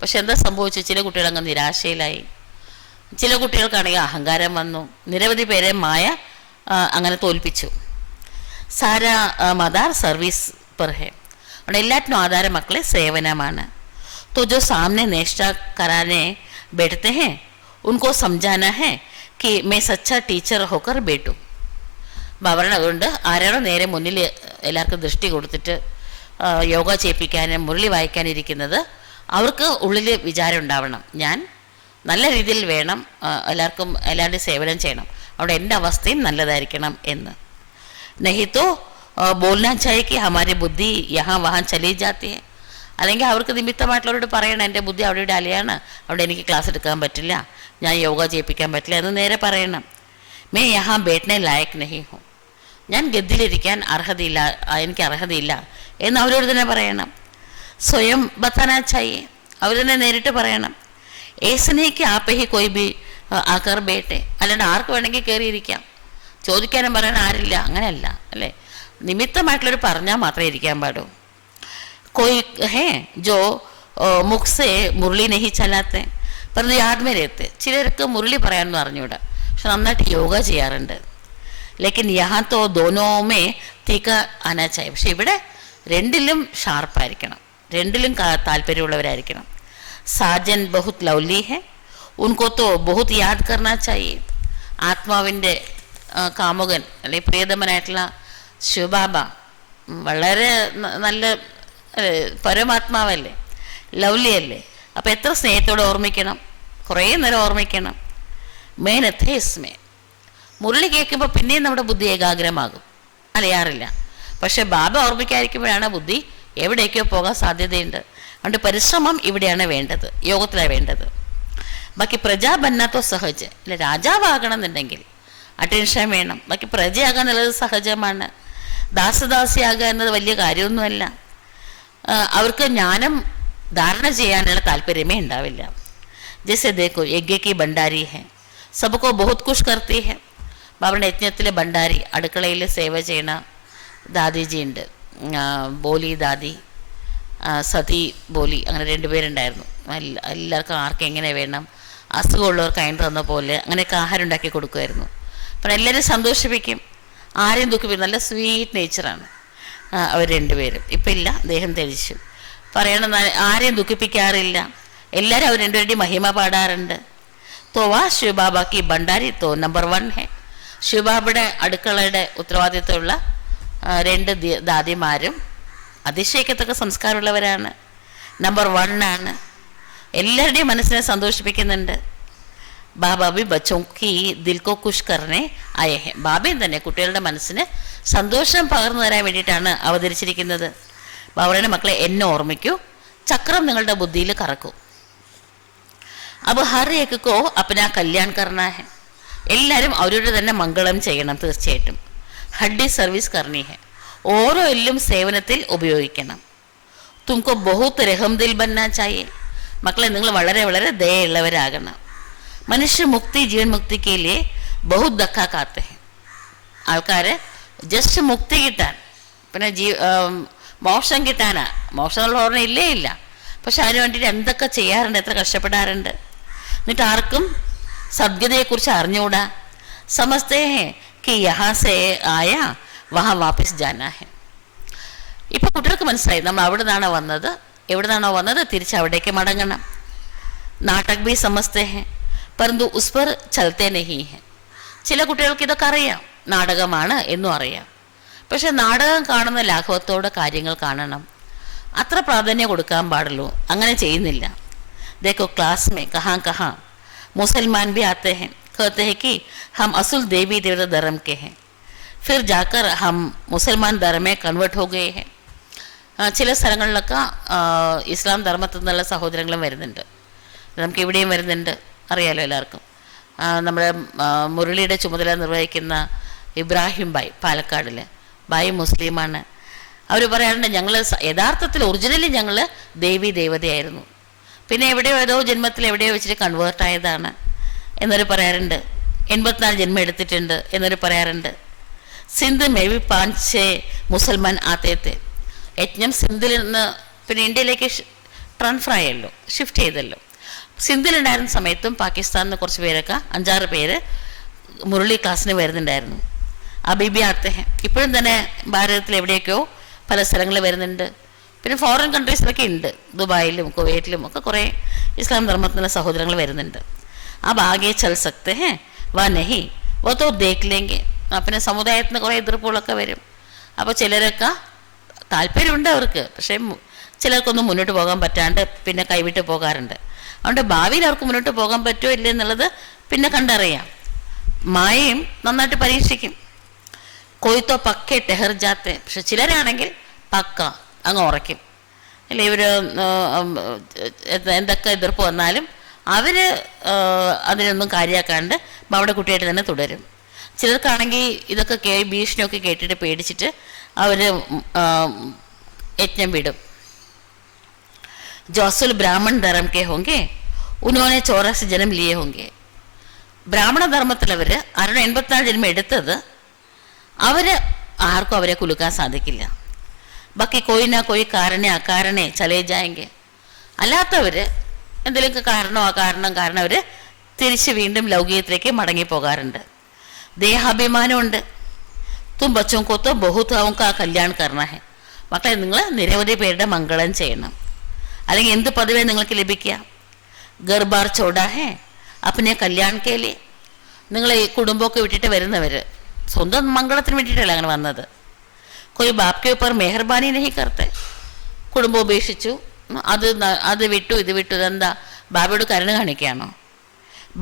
പക്ഷെ എന്താ സംഭവിച്ചു? ചില കുട്ടികൾ അങ്ങ് നിരാശയിലായി. ചില കുട്ടികൾക്കാണെങ്കിൽ അഹങ്കാരം വന്നു. നിരവധി പേരെ മായ അങ്ങനെ തോൽപ്പിച്ചു. സാര മദാർ സർവീസ് പെർ ഹെ. അവിടെ എല്ലാറ്റിനും ആധാരം മക്കളെ സേവനമാണ്. तो जो सामने नेश्ता कराने बैठते हैं उनको समझाना है कि मैं सच्चा टीचर होकर बैठूं. ബാബറിന് അതുകൊണ്ട് ആരാണോ നേരെ മുന്നിൽ എല്ലാവർക്കും ദൃഷ്ടി കൊടുത്തിട്ട് യോഗ ചെയ്യിപ്പിക്കാനും മുരളി വായിക്കാനിരിക്കുന്നത് അവർക്ക് ഉള്ളിൽ വിചാരം ഉണ്ടാവണം, ഞാൻ നല്ല രീതിയിൽ വേണം എല്ലാവർക്കും എല്ലാവരുടെയും സേവനം ചെയ്യണം, അവിടെ എൻ്റെ അവസ്ഥയും നല്ലതായിരിക്കണം എന്ന്. നഹിത്തോ ബോൽനാ ചായക്ക് ഹമാരി ബുദ്ധി യഹാ വഹാൻ ചലി ജാത്തി ഹെ. അല്ലെങ്കിൽ അവർക്ക് നിമിത്തമായിട്ടുള്ളവരോട് പറയണം, എൻ്റെ ബുദ്ധി അവിടെ ഇവിടെ അലയാണ്, അവിടെ എനിക്ക് ക്ലാസ് എടുക്കാൻ പറ്റില്ല, ഞാൻ യോഗ ചെയ്യിപ്പിക്കാൻ പറ്റില്ല എന്ന് നേരെ പറയണം. മേ യഹാ ബേട്ട്നെ ലായക് നഹി ഹോ. ഞാൻ ഗദ്ദിലിരിക്കാൻ അർഹതയില്ല, എനിക്ക് അർഹതയില്ല എന്ന് അവരോട് തന്നെ പറയണം. സ്വയം ബത്താനാ ചായേ, അവർ തന്നെ നേരിട്ട് പറയണം. ഏസനേക്ക് ആപ്പഹി കൊയ് ബി ആക്കർ ബേട്ടെ. അല്ലാണ്ട് ആർക്ക് വേണമെങ്കിൽ കയറിയിരിക്കാം, ചോദിക്കാനും പറയാൻ ആരില്ല, അങ്ങനെയല്ല അല്ലേ. നിമിത്തമായിട്ടുള്ളവർ പറഞ്ഞാൽ മാത്രമേ ഇരിക്കാൻ പാടൂ. कोई है जो मुख से मुरली नहीं चलाते पर याद में रहते. ചിലർക്ക് മുരളി പറയാനൊന്നും അറിഞ്ഞൂടാ, പക്ഷെ നന്നായിട്ട് യോഗ ചെയ്യാറുണ്ട്. ലേക്കിൻ യഹാ തോ ദോനോമേ തീക്ക ആനാ ചായ. പക്ഷെ ഇവിടെ രണ്ടിലും ഷാർപ്പായിരിക്കണം, രണ്ടിലും താല്പര്യമുള്ളവരായിരിക്കണം. സാജൻ ബഹുത് ലൗലി ഹെ ഉൻകോ തോ ബഹുത് യാദ് കർണാ ചായേ. ആത്മാവിൻ്റെ കാമുകൻ അല്ലെങ്കിൽ പ്രിയതമനായിട്ടുള്ള ശിവബാബ വളരെ നല്ല പരമാത്മാവല്ലേ, ലവ്ലി അല്ലേ. അപ്പം എത്ര സ്നേഹത്തോടെ ഓർമ്മിക്കണം, കുറേ നേരം ഓർമ്മിക്കണം. മേനത്തെ സ്മേ. മുരളി കേൾക്കുമ്പോൾ പിന്നെയും നമ്മുടെ ബുദ്ധി ഏകാഗ്രമാകും, അലയാറില്ല. പക്ഷെ ബാബ ഓർമ്മിക്കാതിരിക്കുമ്പോഴാണ് ബുദ്ധി എവിടേക്കോ പോകാൻ സാധ്യതയുണ്ട്. അതുകൊണ്ട് പരിശ്രമം ഇവിടെയാണ് വേണ്ടത്, യോഗത്തിലാണ് വേണ്ടത്. ബാക്കി പ്രജ ബന്നാത്തോ സഹജ് അല്ലെ. രാജാവാകണം എന്നുണ്ടെങ്കിൽ അറ്റൻഷൻ വേണം. ബാക്കി പ്രജയാകുക എന്നുള്ളത് സഹജമാണ്. ദാസദാസിയാകുക എന്നത് വലിയ കാര്യമൊന്നുമല്ല. അവർക്ക് ജ്ഞാനം ധാരണ ചെയ്യാനുള്ള താല്പര്യമേ ഉണ്ടാവില്ല. ജैसे देखो यज्ञ की भंडारी है सबको बहुत कुछ करती है. ബാബയുടെ യജ്ഞത്തിലെ ഭണ്ഡാരി, അടുക്കളയിൽ സേവ ചെയ്യണ ദാദിജി ഉണ്ട്, ബോലി ദാദി, സതി ബോലി, അങ്ങനെ 2 പേരുണ്ടായിരുന്നു. എല്ലാവർക്കും ആർക്കും എങ്ങനെ വേണം, അസുഖമുള്ളവർക്ക് അതിന് തന്ന പോലെ അങ്ങനെയൊക്കെ ആഹാരം ഉണ്ടാക്കി കൊടുക്കുമായിരുന്നു. അപ്പം എല്ലാവരും സന്തോഷിപ്പിക്കും, ആരെയും ദുഃഖിപ്പിക്കും. നല്ല സ്വീറ്റ് നേച്ചറാണ് അവർ 2 പേരും. ഇപ്പം ഇല്ല, ദേഹം ധരിച്ചു. പറയണം, ആരെയും ദുഃഖിപ്പിക്കാറില്ല. എല്ലാവരും അവർ 2 പേരുടെയും മഹിമ പാടാറുണ്ട്. തോ വാ ശിവബാബാക്ക് ഭണ്ഡാരി തോ നമ്പർ 1 ഹെ. ശിവബാബയുടെ അടുക്കളയുടെ ഉത്തരവാദിത്തമുള്ള 2 ദാദിമാരും അതിശയിക്കത്തക്ക സംസ്കാരമുള്ളവരാണ്. നമ്പർ 1 ആണ്. എല്ലാവരുടെയും മനസ്സിനെ സന്തോഷിപ്പിക്കുന്നുണ്ട്. ബാബ ബി ബച്ചോങ്കി ദിൽക്കോ ഖുഷ് കർനെ ആയേ ഹെ. ബാബയും തന്നെ കുട്ടികളുടെ മനസ്സിന് സന്തോഷം പകർന്നു തരാൻ വേണ്ടിയിട്ടാണ് അവതരിച്ചിരിക്കുന്നത്. ബാബയുടെ മക്കളെ, എന്നെ ഓർമ്മിക്കൂ, ചക്രം നിങ്ങളുടെ ബുദ്ധിയിൽ കറക്കൂ. അപ്പോൾ ഹർ ഏക്കോ അപ്പനാ കല്യാൺ കർണാ ഹെ. എല്ലാവരും അവരുടെ തന്നെ മംഗളം ചെയ്യണം. തീർച്ചയായിട്ടും ഹഡ്ഡി സർവീസ് കർണി ഹെ. ഓരോ എല്ലും സേവനത്തിൽ ഉപയോഗിക്കണം. തുമക്കോ ബഹുത് രഹം ദിൽ ബന്നാ ചായേ. മക്കളെ, നിങ്ങൾ വളരെ വളരെ ദയുള്ളവരാകണം. മനുഷ്യ മുക്തി ജീവൻ മുക്തിക്കയിലെ ബഹുത് ധക്കാ കാത്തെ ഹെ. ആൾക്കാർ ജസ്റ്റ് മുക്തി കിട്ടാൻ, പിന്നെ മോക്ഷം കിട്ടാനാ, മോക്ഷമുള്ള ഓർമ്മ ഇല്ലേ ഇല്ല. പക്ഷെ അതിന് വേണ്ടിയിട്ട് എന്തൊക്കെ ചെയ്യാറുണ്ട്, എത്ര കഷ്ടപ്പെടാറുണ്ട്. എന്നിട്ട് ആർക്കും സദ്ഗതിയെക്കുറിച്ച് അറിഞ്ഞുകൂടാ. സമസ്തേ ഹെ കി യഹാ സേ ആയ വഹാ വാപ്പിസ് ജാനാ ഹെ. ഇപ്പം കുട്ടികൾക്ക് മനസ്സിലായി നമ്മൾ അവിടെ നിന്നാണ് വന്നത്, എവിടെ നിന്നാണോ വന്നത് തിരിച്ച് അവിടേക്ക് മടങ്ങണം. നാടക് ബി സമസ്തേ ഹെ പരന്തു ഉസ് പർ ചലത്തെ നഹീ ഹെ. ചില കുട്ടികൾക്ക് ഇതൊക്കെ അറിയാം, നാടകമാണ് എന്നും അറിയാം. പക്ഷെ നാടകം കാണുന്ന ലാഘവത്തോടെ കാര്യങ്ങൾ കാണണം, അത്ര പ്രാധാന്യം കൊടുക്കാൻ പാടുള്ളൂ. അങ്ങനെ ചെയ്യുന്നില്ല. देखो क्लास में कहाँ कहाँ मुसलमान भी आते हैं, कहते हैं कि हम असल देवी देवता धर्म के हैं, फिर जाकर हम मुसलमान धर्म में कन्वर्ट हो गए हैं. ചില സ്ഥലങ്ങളിലൊക്കെ ഇസ്ലാം ധർമ്മത്തിൽ നിന്നുള്ള സഹോദരങ്ങളും വരുന്നുണ്ട്. നമുക്ക് ഇവിടെയും വരുന്നുണ്ട്, അറിയാലോ എല്ലാവർക്കും. നമ്മുടെ മുരളിയുടെ ചുമതല നിർവഹിക്കുന്ന ഇബ്രാഹിം ബായ് പാലക്കാടിൽ, ബായ് മുസ്ലിമാണ്. അവർ പറയാറുണ്ട്, ഞങ്ങൾ യഥാർത്ഥത്തിൽ ഒറിജിനലി ഞങ്ങൾ ദേവി ദേവതയായിരുന്നു, പിന്നെ എവിടെയോ ഏതോ ജന്മത്തിൽ എവിടെയോ വെച്ചിട്ട് കൺവേർട്ടായതാണ് എന്നൊരു പറയാറുണ്ട്. 84 ജന്മം എടുത്തിട്ടുണ്ട് എന്നൊരു പറയാറുണ്ട്. സിന്ധ് മേവി 5-6 മുസൽമാൻ ആത്തേത്തെ. യജ്ഞം സിന്ധിൽ നിന്ന് പിന്നെ ഇന്ത്യയിലേക്ക് ട്രാൻസ്ഫർ ആയല്ലോ, ഷിഫ്റ്റ് ചെയ്തല്ലോ. സിന്ധിലുണ്ടായിരുന്ന സമയത്തും പാകിസ്ഥാനിൽ നിന്ന് കുറച്ച് പേരൊക്കെ 5-6 പേര് മുരളി ക്ലാസ്സിന് വരുന്നുണ്ടായിരുന്നു. അബീബി ആത്തേഹം ഇപ്പോഴും തന്നെ ഭാരതത്തിൽ എവിടെയൊക്കെയോ പല സ്ഥലങ്ങളിൽ വരുന്നുണ്ട്. പിന്നെ ഫോറിൻ കൺട്രീസിലൊക്കെ ഉണ്ട്, ദുബായിലും കുവൈറ്റിലും ഒക്കെ കുറേ ഇസ്ലാം ധർമ്മത്തിലുള്ള സഹോദരങ്ങൾ വരുന്നുണ്ട്. अब आगे चल सकते हैं व नहीं वो तो देख लेंगे. പിന്നെ സമുദായത്തിൽ നിന്ന് കുറേ എതിർപ്പുകളൊക്കെ വരും. അപ്പോൾ ചിലരൊക്കെ താല്പര്യമുണ്ട് അവർക്ക്, പക്ഷേ ചിലർക്കൊന്നും മുന്നോട്ട് പോകാൻ പറ്റാണ്ട് പിന്നെ കൈവിട്ട് പോകാറുണ്ട്. അതുകൊണ്ട് ഭാവിയിൽ അവർക്ക് മുന്നോട്ട് പോകാൻ പറ്റുമോ ഇല്ല എന്നുള്ളത് പിന്നെ കണ്ടറിയാം. മായയും നന്നായിട്ട് പരീക്ഷിക്കും. കൊയ്ത്തോ പക്കേ ടെഹർ ജാത്തെ. പക്ഷെ ചിലരാണെങ്കിൽ പക്ക അങ്ങ് ഉറയ്ക്കും, അല്ലേ? ഇവർ എന്തൊക്കെ എതിർപ്പ് വന്നാലും അവർ അതിനൊന്നും കാര്യമാക്കാണ്ട് അവിടെ കുട്ടിയായിട്ട് തന്നെ തുടരും. ചിലർക്കാണെങ്കിൽ ഇതൊക്കെ ഭീഷണിയൊക്കെ കേട്ടിട്ട് പേടിച്ചിട്ട് അവർ യജ്ഞം വിടും. ജോസുൽ ബ്രാഹ്മൺ ധർമ്മ കെ ഹോങ്കെ ഉന്നോനെ 84 ജന്മം ലിയേ ഹോങ്കെ. ബ്രാഹ്മണ ധർമ്മത്തിലവർ 84 ജന്മം എടുത്തത് അവർ ആർക്കും അവരെ കുലുക്കാൻ സാധിക്കില്ല. ബാക്കി കോയിനാ കോയി കാരണേ അകാരണേ ചലേ ജായെങ്കിൽ. അല്ലാത്തവർ എന്തെങ്കിലുമൊക്കെ കാരണം അവർ തിരിച്ച് വീണ്ടും ലൗകികത്തിലേക്ക് മടങ്ങിപ്പോകാറുണ്ട്. ദേഹാഭിമാനമുണ്ട്. തും ബച്ചോ കൊത്തോ ബഹുതാവും കാ കല്യാണം കർണ ഹെ. മക്കളെ, നിങ്ങൾ നിരവധി പേരുടെ മംഗളം ചെയ്യണം. അല്ലെങ്കിൽ എന്ത് പദവി നിങ്ങൾക്ക് ലഭിക്കുക? ഗർബാർ ചോടാ ഹേ അപ്പനെ കല്യാൺ കേലി. നിങ്ങൾ ഈ കുടുംബമൊക്കെ വിട്ടിട്ട് വരുന്നവർ സ്വന്തം മംഗളത്തിന് വേണ്ടിയിട്ടല്ല അങ്ങനെ വന്നത്. കൊയ് ബാപ്കെ ഉപ്പർ മെഹർബാനി നഹി കർത്തെ. കുടുംബം ഉപേക്ഷിച്ചു, അത് വിട്ടു ഇത് വിട്ടു, ഇതെന്താ ബാബയോട് കരുണ കാണിക്കുകയാണോ?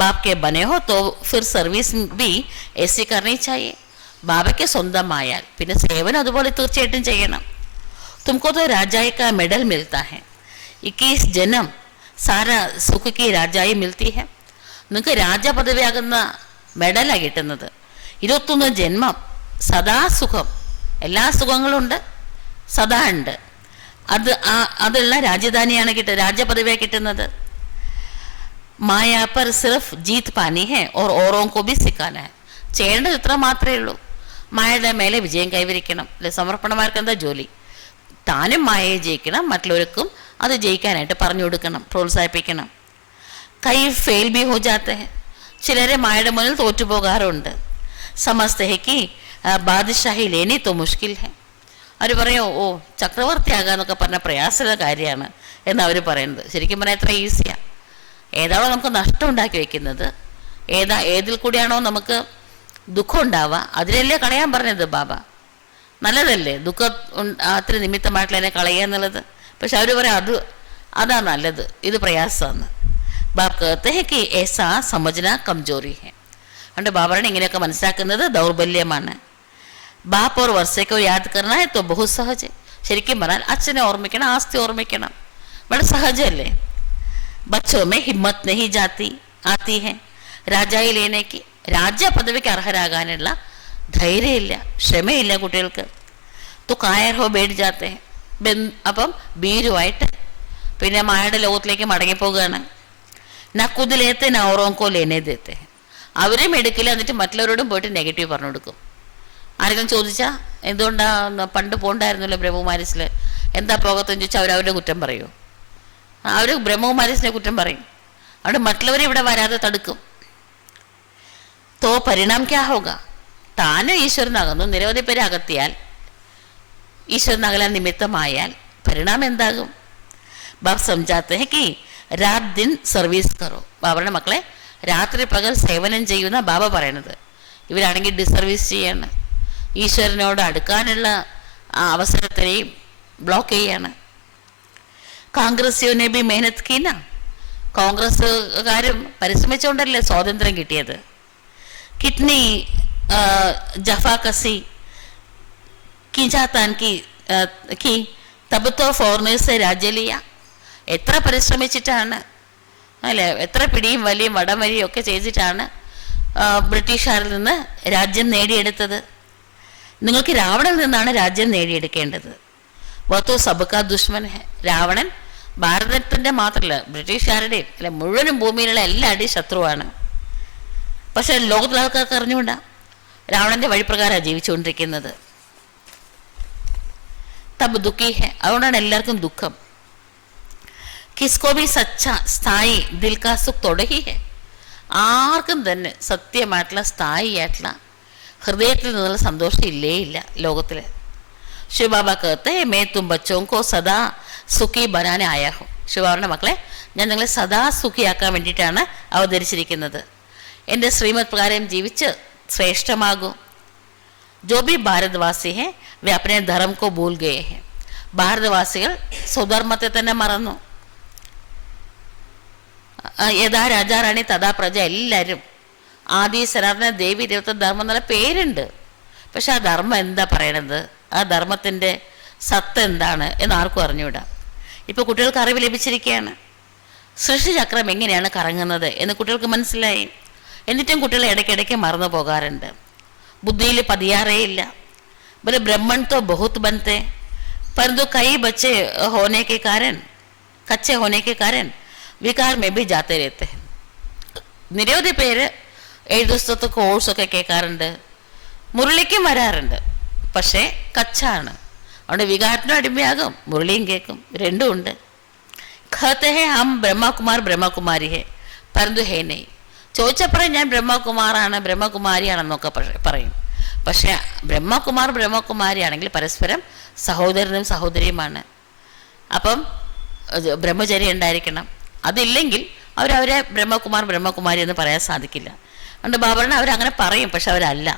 ബാപ്കെ ബനെ ഹോ തോ ഫിർ സർവീസ് ബി ऐसी करनी चाहिए. ബാബയ്ക്ക് സ്വന്തമായാൽ പിന്നെ സേവനം അതുപോലെ തീർച്ചയായിട്ടും ചെയ്യണം. തുമക്കോ തോ രാജായി കാ മെഡൽ മിൽത്താ ഹെ. 21 ജന്മം സാരാ സുഖ കി രാജായി മിൽത്തി ഹെ. നിങ്ങൾക്ക് രാജപദവിയാകുന്ന മെഡലാണ് കിട്ടുന്നത്. 21 ജന്മം സദാ സുഖം, എല്ലാ സുഖങ്ങളുണ്ട്, സദാ ഉണ്ട്. അതുള്ള രാജധാനിയാണ് രാജപദവിയാണ് കിട്ടുന്നത്. മായ പർ സിർഫ് ജീത് പാനി ഹെ ഓർ ഓറോ കോ ബി സിക്കാന ഹെ. ചെയ്യേണ്ടത് ഇത്ര മാത്രമേ ഉള്ളൂ, മായയുടെ മേലെ വിജയം കൈവരിക്കണം. അല്ലെ, സമർപ്പണമാർക്ക് എന്താ ജോലി? താനും മായയെ ജയിക്കണം, മറ്റുള്ളവർക്കും അത് ജയിക്കാനായിട്ട് പറഞ്ഞു കൊടുക്കണം, പ്രോത്സാഹിപ്പിക്കണം. കൈ ഫെയിൽ ബി ഹോ ജാത്തെ ഹെ. ചിലരെ മായയുടെ മുന്നിൽ തോറ്റുപോകാറുണ്ട്. സമസ്തേ ഹെ കി ബാദ്ഷാഹി ലേനി തോ മുഷ്കിൽ ഹെ. അവർ പറയും, ഓ ചക്രവർത്തിയാകാന്നൊക്കെ പറഞ്ഞ പ്രയാസമുള്ള കാര്യമാണ് എന്നവർ പറയുന്നത്. ശരിക്കും പറഞ്ഞാൽ എത്ര ഈസിയാണ്. ഏതാണോ നമുക്ക് നഷ്ടം ഉണ്ടാക്കി വയ്ക്കുന്നത്, ഏതിൽ കൂടിയാണോ നമുക്ക് ദുഃഖം ഉണ്ടാവുക, അതിലല്ലേ കളയാൻ പറഞ്ഞത് ബാബ. നല്ലതല്ലേ ദുഃഖത്തിന് നിമിത്തമായിട്ടുള്ള എന്നെ കളയുക എന്നുള്ളത്. പക്ഷെ അവർ പറയും അതാ നല്ലത്, ഇത് പ്രയാസമാണ്. ബാബ് कहते हैं कि ऐसा समझना कमजोरी है. അതുകൊണ്ട് ബാബറാണ് ഇങ്ങനെയൊക്കെ മനസ്സിലാക്കുന്നത് ദൗർബല്യമാണ്. ബാപ്പ് ഓർ വർഷയ്ക്കോ യാദ് കർണ ഹെ തോ ബഹുത് സഹജ്. ശരിക്കും പറഞ്ഞാൽ അച്ഛനെ ഓർമ്മിക്കണം, ആസ്തി ഓർമ്മിക്കണം, വളരെ സഹജമല്ലേ. ബച്ചോ മേ ഹിമ്മത്ത് നഹി ജാത്തി ആത്തി ഹെ രാജായി ലേനേക്ക്. രാജ്യ പദവിക്ക് അർഹരാകാനുള്ള ധൈര്യമില്ല, ക്ഷമയില്ല കുട്ടികൾക്ക്. തു കായർ ഹോ ബേഡ് ജാത്തെ. അപ്പം ഭീരുവായിട്ട് പിന്നെ മായയുടെ ലോകത്തിലേക്ക് മടങ്ങിപ്പോവുകയാണ്. നക്കുതിലേത്തെ നൗറോങ്കോ ലേനെ ദേത്തെ. അവരെയും എടുക്കില്ല, എന്നിട്ട് മറ്റുള്ളവരോടും പോയിട്ട് നെഗറ്റീവ് പറഞ്ഞു കൊടുക്കും. ആരെങ്കിലും ചോദിച്ചാൽ എന്തുകൊണ്ടാണ് പണ്ട് പോണ്ടായിരുന്നല്ലോ ബ്രഹ്മകുമാരീസിൽ, എന്താ പോകത്തെന്ന് ചോദിച്ചാൽ അവരവരുടെ കുറ്റം പറയൂ. അവർ ബ്രഹ്മകുമാരീസിനെ കുറ്റം പറയും. അവിടെ മറ്റുള്ളവരെ ഇവിടെ വരാതെ തടുക്കും. തോ പരിണാം ക്യാ ഹോഗ. താനും ഈശ്വരനാകുന്നു, നിരവധി പേരെ അകത്തിയാൽ, ഈശ്വരനകലാൻ നിമിത്തമായാൽ പരിണാമം എന്താകും? ബാബ സംജാത്തെ ഹെ കി രാത് ദിൻ സർവീസ് കറോ. ബാബയുടെ മക്കളെ രാത്രി പകൽ സേവനം ചെയ്യുന്ന ബാബ പറയണത്. ഇവരാണെങ്കിൽ ഡിസർവീസ് ചെയ്യാണ്, ഈശ്വരനോട് അടുക്കാനുള്ള അവസരത്തിനെയും ബ്ലോക്ക് ചെയ്യാണ്. കോൺഗ്രസിയോനെ ബി മെഹനത്ത് കീന, കോൺഗ്രസ്സുകാരും പരിശ്രമിച്ചുകൊണ്ടല്ലേ സ്വാതന്ത്ര്യം കിട്ടിയത്. കിഡ്നി ജഫാകസി കിഞ്ചാത്താൻ കി തബത്തോ ഫോറിനേഴ്സ് രാജ്യലിയ, എത്ര പരിശ്രമിച്ചിട്ടാണ് അല്ലേ, എത്ര പിടിയും വലിയും വടംവലിയും ഒക്കെ ചെയ്തിട്ടാണ് ബ്രിട്ടീഷുകാരിൽ നിന്ന് രാജ്യം നേടിയെടുത്തത്. നിങ്ങൾക്ക് രാവണനിൽ നിന്നാണ് രാജ്യം നേടിയെടുക്കേണ്ടത്. വത്തോ സബക്കാ ദുഷ്മൻ ഹെ. രാവണൻ ഭാരതത്തിൻ്റെ മാത്രമല്ല ബ്രിട്ടീഷുകാരുടെയും അല്ലെ മുഴുവനും ഭൂമിയിലുള്ള എല്ലാവരുടെയും ശത്രുവാണ്. പക്ഷെ ലോകത്തിലെ ആൾക്കാർക്ക് അറിഞ്ഞുകൊണ്ടാ രാവണന്റെ വഴിപ്രകാരമാണ് ജീവിച്ചുകൊണ്ടിരിക്കുന്നത്. തബ് ദുഃഖി ഹെ, അതുകൊണ്ടാണ് എല്ലാവർക്കും ദുഃഖം. കിസ്കോ ബി സച്ച സ്ഥായി ദിൽ കാ സുഖ് തൊടഹി ഹെ, ആർക്കും തന്നെ സത്യമായിട്ടുള്ള സ്ഥായിയായിട്ടുള്ള ഹൃദയത്തിൽ നിന്നുള്ള സന്തോഷം ഇല്ലേ ഇല്ല ലോകത്തിൽ. ശിവബാബ कहते मैं तुम बच्चों को सदा സുഖി ബനാനെ ആയാഹും. ശിവബാബയുടെ മക്കളെ ഞാൻ നിങ്ങളെ സദാ സുഖിയാക്കാൻ വേണ്ടിയിട്ടാണ് അവതരിച്ചിരിക്കുന്നത്. എൻ്റെ ശ്രീമത് പ്രകാരം ജീവിച്ച് ശ്രേഷ്ഠമാകൂ. ജോ ബി ഭാരതവാസി ഹെ വേ അപ്നെ ധർമ്മ കോ ഭൂൽ ഗയേ ഹെ. ഭാരതവാസികൾ സ്വധർമ്മത്തെ തന്നെ മറന്നു. യഥാ രാജാറാണി തഥാ പ്രജ, എല്ലാവരും ആദി സനാതന ദേവി ദേവത ധർമ്മം എന്നുള്ള പേരുണ്ട്. പക്ഷെ ആ ധർമ്മം എന്താ പറയണത്, ആ ധർമ്മത്തിൻ്റെ സത്ത് എന്താണ് എന്ന് ആർക്കും അറിഞ്ഞുകൂടാ. ഇപ്പോൾ കുട്ടികൾക്ക് അറിവ് ലഭിച്ചിരിക്കുകയാണ്. സൃഷ്ടിചക്രം എങ്ങനെയാണ് കറങ്ങുന്നത് എന്ന് കുട്ടികൾക്ക് മനസ്സിലായി. എന്നിട്ടും കുട്ടികൾ ഇടയ്ക്കിടയ്ക്ക് മറന്നു പോകാറുണ്ട്, ബുദ്ധിയിൽ പതിയാറേ ഇല്ല. बोले ब्राह्मण तो बहुत बनते परंतु कई बच्चे होने के कारण कच्चे होने के कारण विकार में भी जाते रहते हैं. നിരവധി പേര് 7 ദിവസത്തെ കോഴ്സൊക്കെ കേൾക്കാറുണ്ട്, മുരളിക്കും വരാറുണ്ട്. പക്ഷേ കച്ചാണ്, അതുകൊണ്ട് വികാരത്തിനും അടിമയാകും, മുരളിയും കേൾക്കും, രണ്ടും ഉണ്ട്. कहते हैं हम ब्रह्मकुमार ब्रह्मकुमारी है परंतु है नहीं. ചോദിച്ചപ്പോഴും ഞാൻ ബ്രഹ്മകുമാറാണ് ബ്രഹ്മകുമാരിയാണെന്നൊക്കെ പറയും. പക്ഷേ ബ്രഹ്മകുമാർ ബ്രഹ്മകുമാരിയാണെങ്കിൽ പരസ്പരം സഹോദരനും സഹോദരിയുമാണ്. അപ്പം ബ്രഹ്മചര്യം ഉണ്ടായിരിക്കണം. അതില്ലെങ്കിൽ അവരവരെ ബ്രഹ്മകുമാർ ബ്രഹ്മകുമാരി എന്ന് പറയാൻ സാധിക്കില്ല. അതുകൊണ്ട് ബാബറിനെ അവരങ്ങനെ പറയും, പക്ഷെ അവരല്ല.